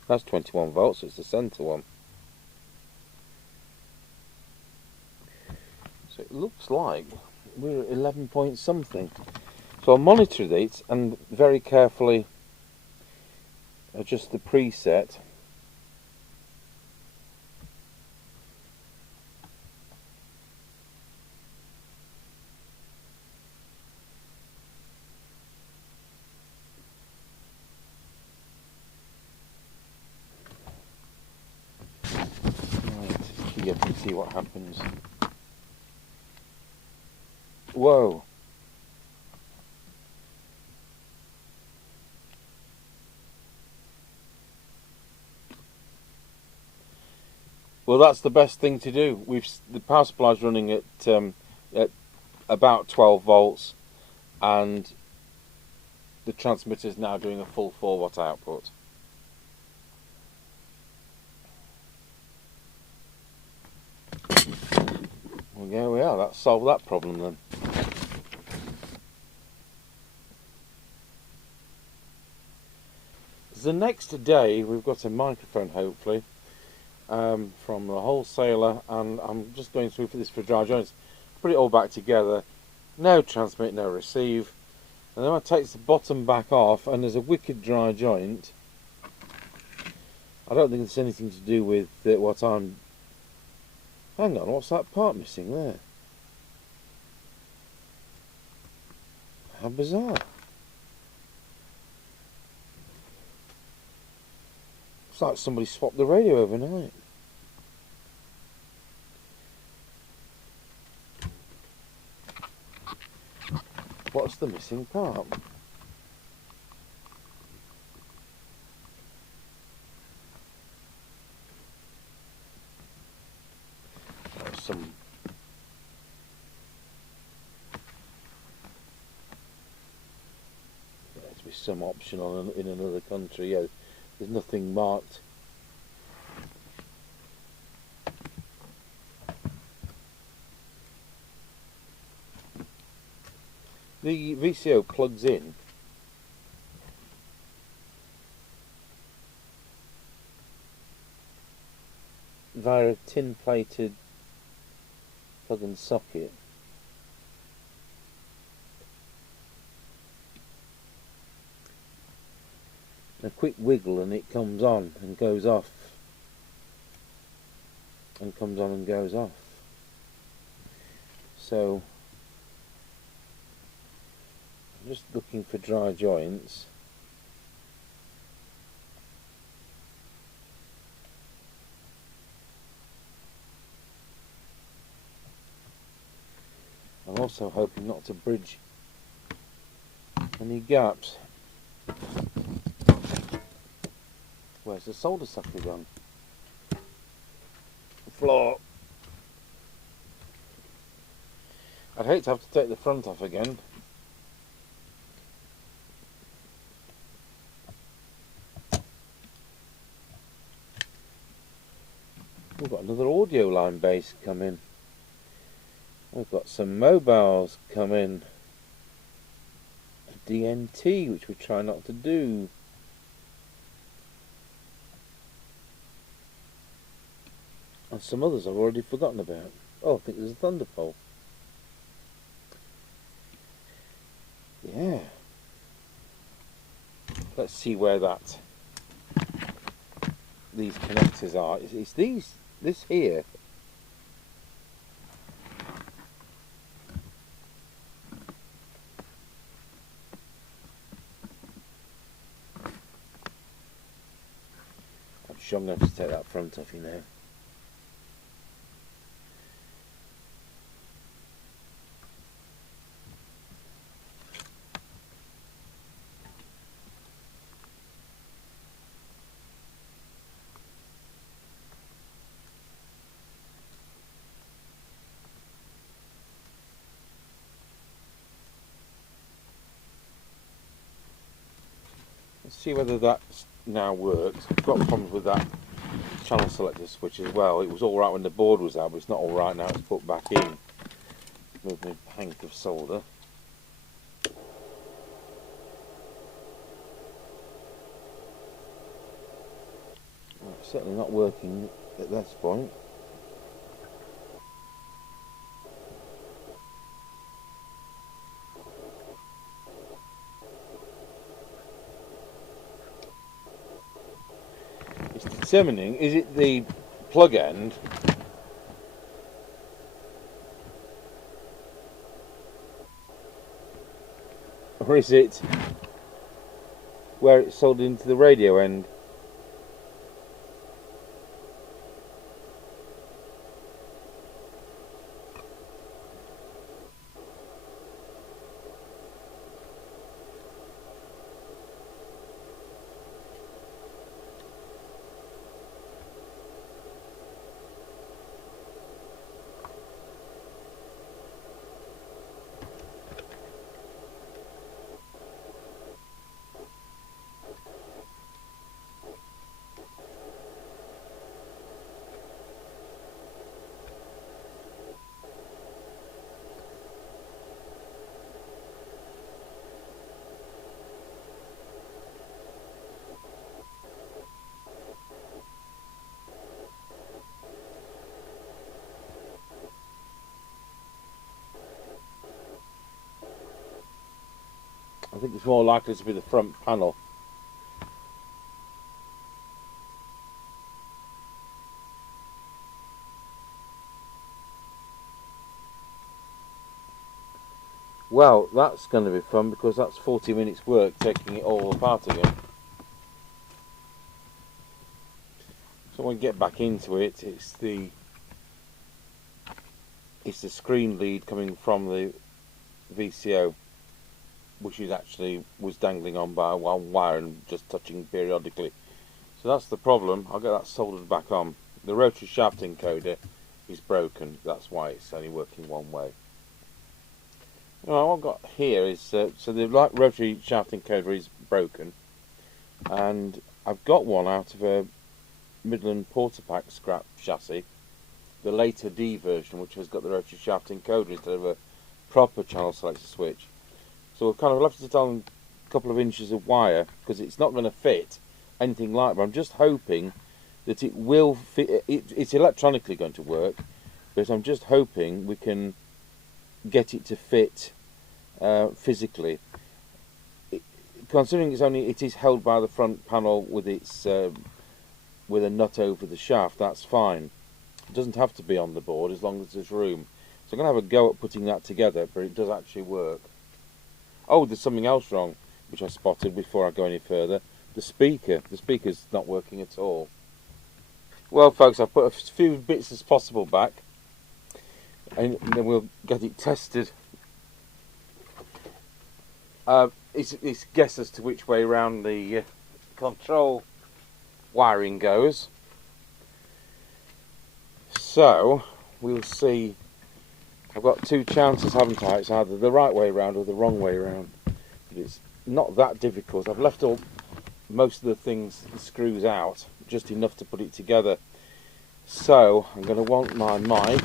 That's 21 volts. It's the centre one. So it looks like we're at 11 point something. So I'll monitor it and very carefully adjust the preset. Right, you can see what happens. Whoa. Well, that's the best thing to do. The power supply is running at about 12 volts, and the transmitter is now doing a full 4 watt output. Well, there we are. That solved that problem then. The next day we've got a microphone, hopefully, from a wholesaler, and I'm just going through for this for dry joints. Put it all back together, no transmit, no receive, and then I take the bottom back off, and there's a wicked dry joint. I don't think it's anything to do with what I'm... Hang on, what's that part missing there? How bizarre. It's like somebody swapped the radio overnight. What's the missing part? Some there's be some option on in another country. Yeah, there's nothing marked. The VCO plugs in via a tin plated plug and socket. A quick wiggle and it comes on and goes off, and comes on and goes off. So I'm just looking for dry joints. I'm also hoping not to bridge any gaps. Where's the solder sucker gone? The floor. I'd hate to have to take the front off again. We've got another audio line base coming. We've got some mobiles coming. A DNT, which we try not to do. And some others I've already forgotten about. Oh, I think there's a thunder pole. Yeah. Let's see where these connectors are. It's this here. I'm sure I'm going to have to take that front off, you know. Let's see whether that now works. I've got problems with that channel selector switch as well. It was alright when the board was out, but it's not alright now it's put back in. Move my hank of solder. It's certainly not working at this point. It's determining, is it the plug end or is it where it's soldered into the radio end? I think it's more likely to be the front panel. Well, that's going to be fun because that's 40 minutes work taking it all apart again. So when we get back into it, it's the screen lead coming from the VCO, which is actually was dangling on by one wire and just touching periodically. So that's the problem. I'll get that soldered back on. The rotary shaft encoder is broken. That's why it's only working one way. Well, what I've got here is so the rotary shaft encoder is broken, and I've got one out of a Midland Porter Pack scrap chassis, the later D version, which has got the rotary shaft encoder instead of a proper channel selector switch. So we've kind of left it on a couple of inches of wire because it's not going to fit anything like that. But I'm just hoping that it will fit. It's electronically going to work, but I'm just hoping we can get it to fit physically. Considering it is held by the front panel with its with a nut over the shaft, that's fine. It doesn't have to be on the board as long as there's room. So I'm going to have a go at putting that together, but it does actually work. Oh, there's something else wrong, which I spotted before I go any further. The speaker's not working at all. Well, folks, I've put as few bits as possible back, and then we'll get it tested. It's guess as to which way round the control wiring goes. So we'll see. I've got two chances, haven't I? It's either the right way round or the wrong way round. But it's not that difficult. I've left most of the screws out, just enough to put it together. So I'm going to want my mic.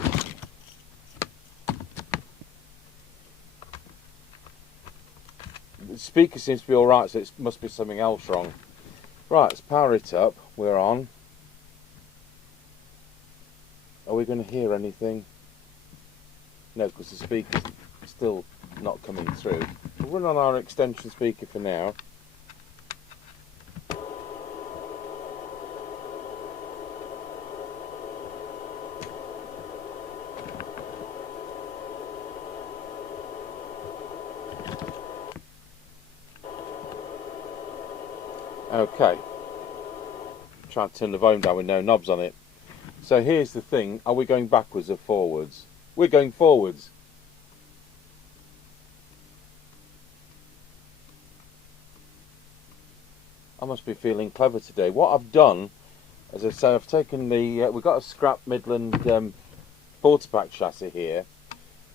The speaker seems to be alright, so it must be something else wrong. Right, let's power it up. We're on. Are we going to hear anything? No, because the speaker's still not coming through. We'll run on our extension speaker for now. Okay. Try to turn the volume down with no knobs on it. So here's the thing, are we going backwards or forwards? We're going forwards. I must be feeling clever today. What I've done, as I say, I've taken the, we've got a scrap Midland Porter Pack chassis here,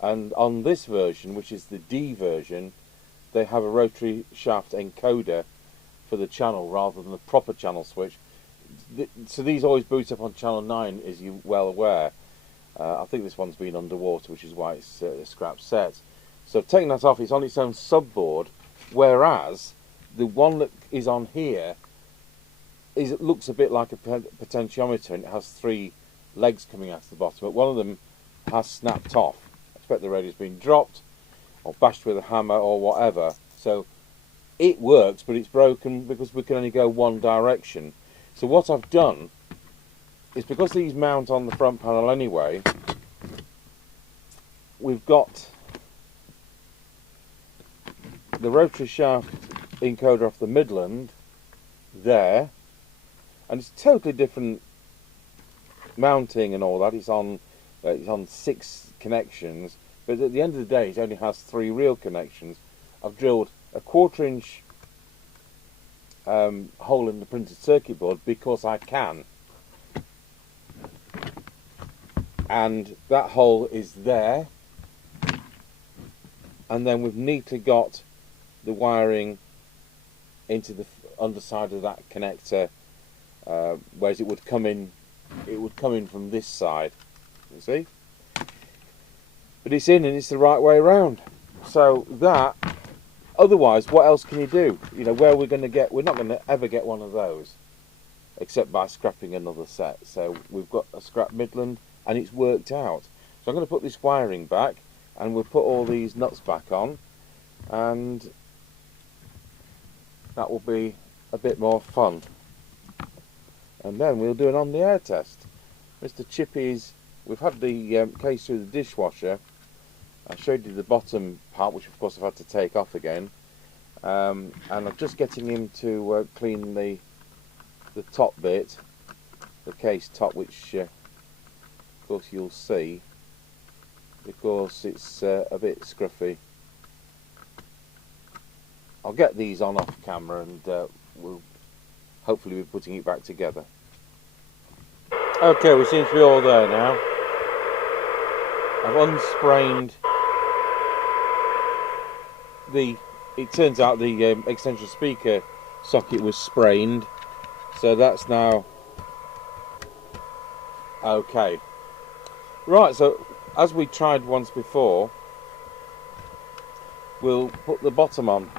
and on this version, which is the D version, they have a rotary shaft encoder for the channel rather than the proper channel switch. So these always boot up on channel 9, as you're well aware. I think this one's been underwater, which is why it's a scrap set. So taking that off, it's on its own subboard, whereas the one that is on here it looks a bit like a potentiometer, and it has 3 legs coming out of the bottom, but one of them has snapped off. I expect the radio's been dropped or bashed with a hammer or whatever. So it works, but it's broken because we can only go one direction. So what I've done is, because these mount on the front panel anyway, we've got the rotary shaft encoder off the Midland there, and it's totally different mounting and all that. It's on 6 connections, but at the end of the day it only has 3 real connections. I've drilled a 1/4 inch hole in the printed circuit board because I can, and that hole is there, and then we've neatly got the wiring into the underside of that connector, whereas it would come in from this side, you see, but it's in, and it's the right way around. So that, otherwise what else can you do? You know, where we're not going to ever get one of those except by scrapping another set. So we've got a scrap Midland, and it's worked out. So I'm going to put this wiring back, and we'll put all these nuts back on, and that will be a bit more fun. And then we'll do an on the air test. Mr. Chippy's, we've had the case through the dishwasher. I showed you the bottom part, which of course I've had to take off again, and I'm just getting him to clean the top bit, the case top, which of course you'll see, because it's a bit scruffy. I'll get these on off camera, and we'll hopefully be putting it back together. Okay, we seem to be all there now. I've unsprained it turns out the extension speaker socket was sprained, so that's now okay. Right, so as we tried once before, we'll put the bottom on.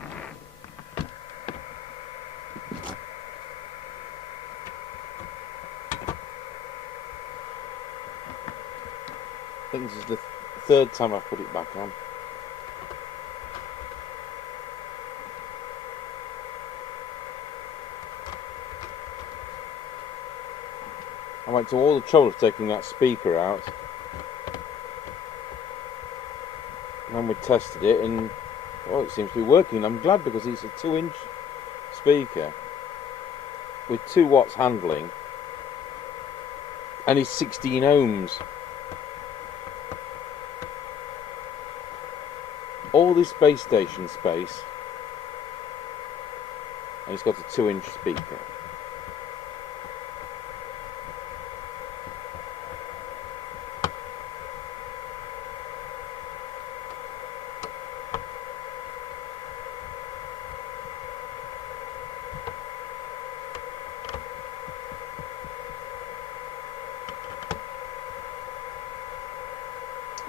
I think this is the 3rd time I've put it back on. I went to all the trouble of taking that speaker out, and then we tested it, and oh, it seems to be working. I'm glad, because it's a 2-inch speaker with 2 watts handling, and it's 16 ohms. All this base station space, and it's got a 2-inch speaker.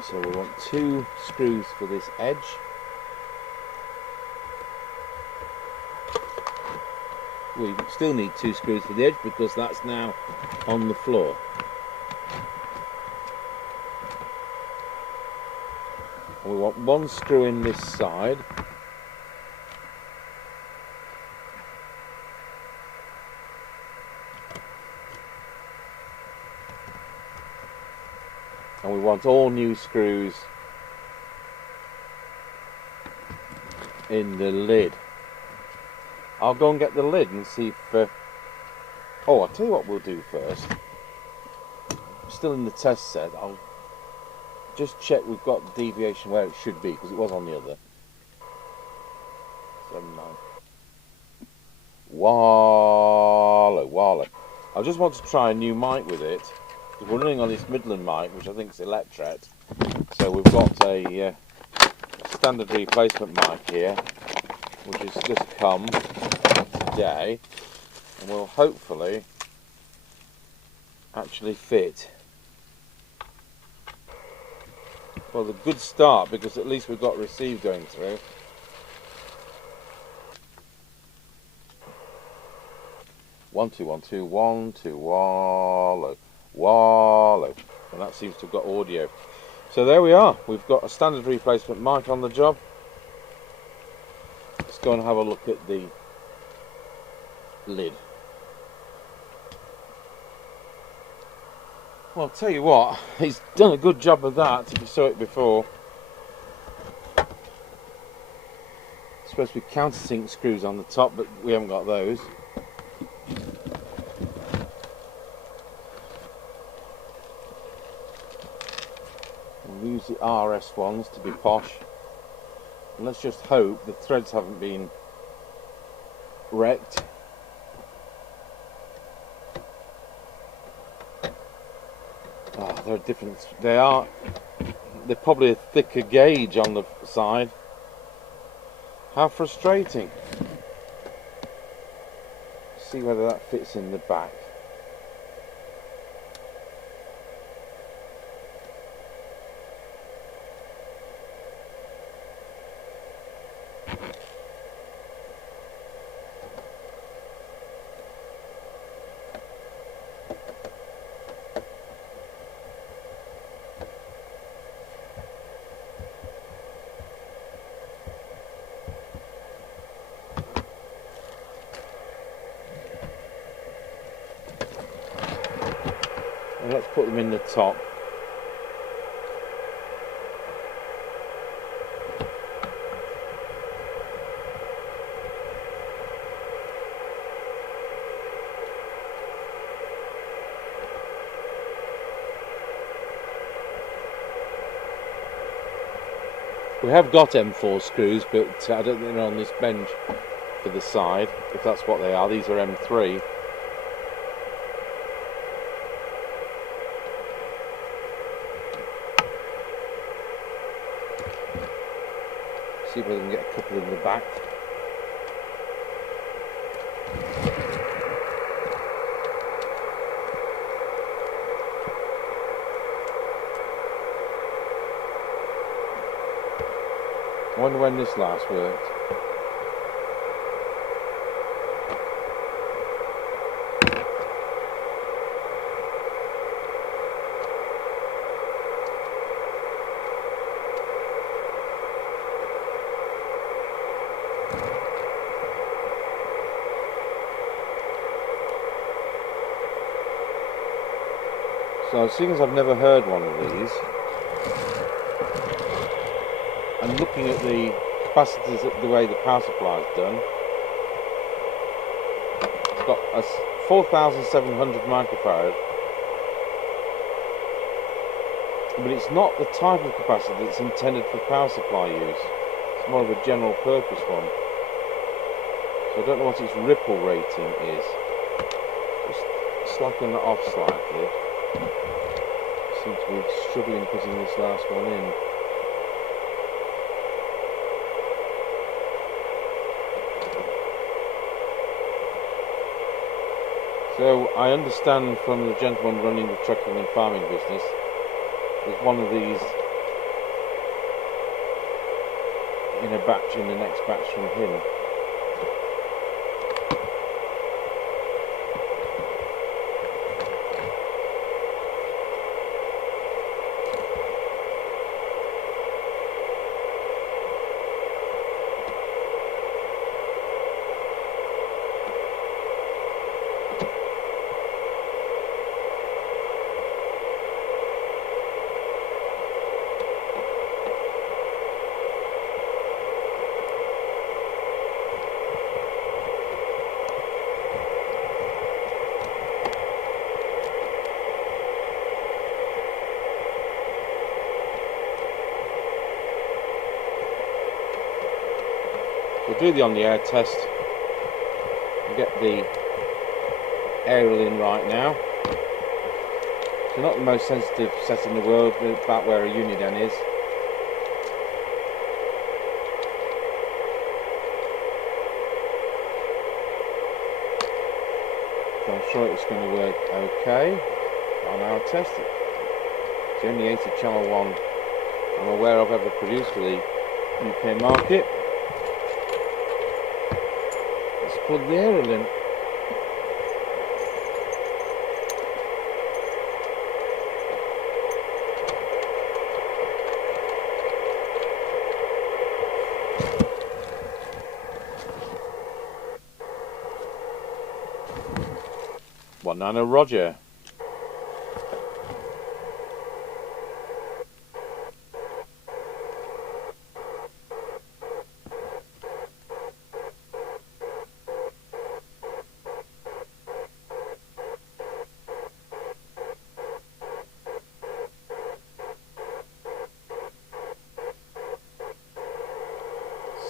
So we want 2 screws for this edge. We still need 2 screws for the edge, because that's now on the floor. And we want 1 screw in this side. And we want all new screws in the lid. I'll go and get the lid and see if... oh, I'll tell you what we'll do first. Still in the test set, I'll just check we've got the deviation where it should be, because it was on the other. 7/9. Wallow. I just want to try a new mic with it. We're running on this Midland mic, which I think is Electret. So we've got a standard replacement mic here, which has just come. today, and will hopefully actually fit. Well, a good start, because at least we've got receive going through. One, two, one, two, one, two, wallow, wallow, and that seems to have got audio. So there we are. We've got a standard replacement mic on the job. Let's go and have a look at the lid. Well, I'll tell you what, he's done a good job of that, if you saw it before. It's supposed to be countersink screws on the top, but we haven't got those. We'll use the RS ones to be posh. And let's just hope the threads haven't been wrecked. Oh, they're different. They're probably a thicker gauge on the side. How frustrating. See whether that fits in the back. And let's put them in the top. We have got M4 screws, but I don't think they're on this bench for the side, if that's what they are. These are M3. See if we can get a couple in the back. I wonder when this last worked. So seeing as I've never heard one of these, and looking at the capacitors, the way the power supply is done, it's got a 4,700 microfarad, but it's not the type of capacitor that's intended for power supply use. It's more of a general purpose one. So I don't know what its ripple rating is. Just slacken that off slightly. Seem to be struggling putting this last one in. So I understand from the gentleman running the trucking and farming business, there's one of these in a batch in the next batch from him. We'll do the on the air test and get the aerial in right now. So not the most sensitive set in the world, but about where a uniden is. sure it's going to work okay on our test. It's the only 80 channel one I'm aware of ever produced for the UK market. Let's plug the aerial in. Nano Roger.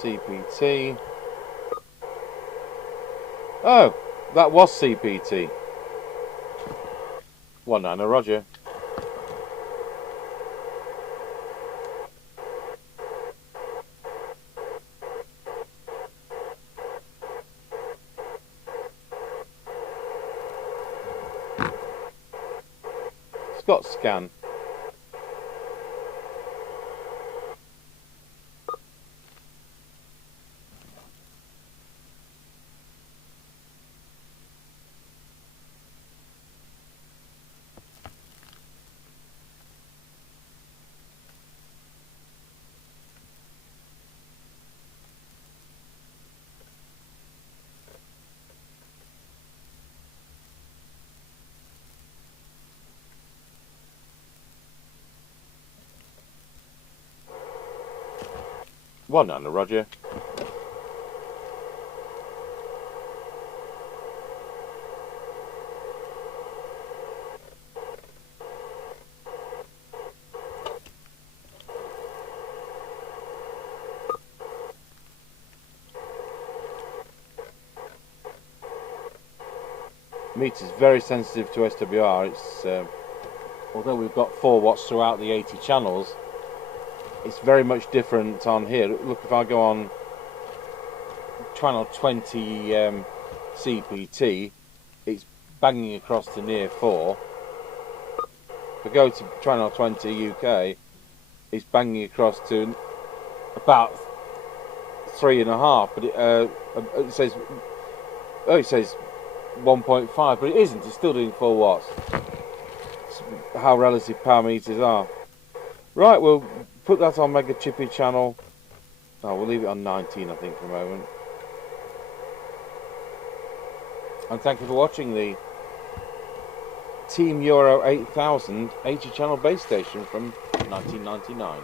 CPT. Oh, that was CPT. 19 Roger. Scott scan. Roger. Meter's very sensitive to SWR. It's although we've got 4 watts throughout the 80 channels, it's very much different on here. Look, if I go on channel 20 CPT, it's banging across to near 4. If I go to channel 20 UK, it's banging across to about 3.5. But it says, oh, it says 1.5, but it isn't. It's still doing 4 watts. It's how relative power meters are. Right, we'll put that on Mega Chippy channel. Oh, we'll leave it on 19, I think, for a moment. And thank you for watching the Team Euro 8000 80 channel base station from 1999.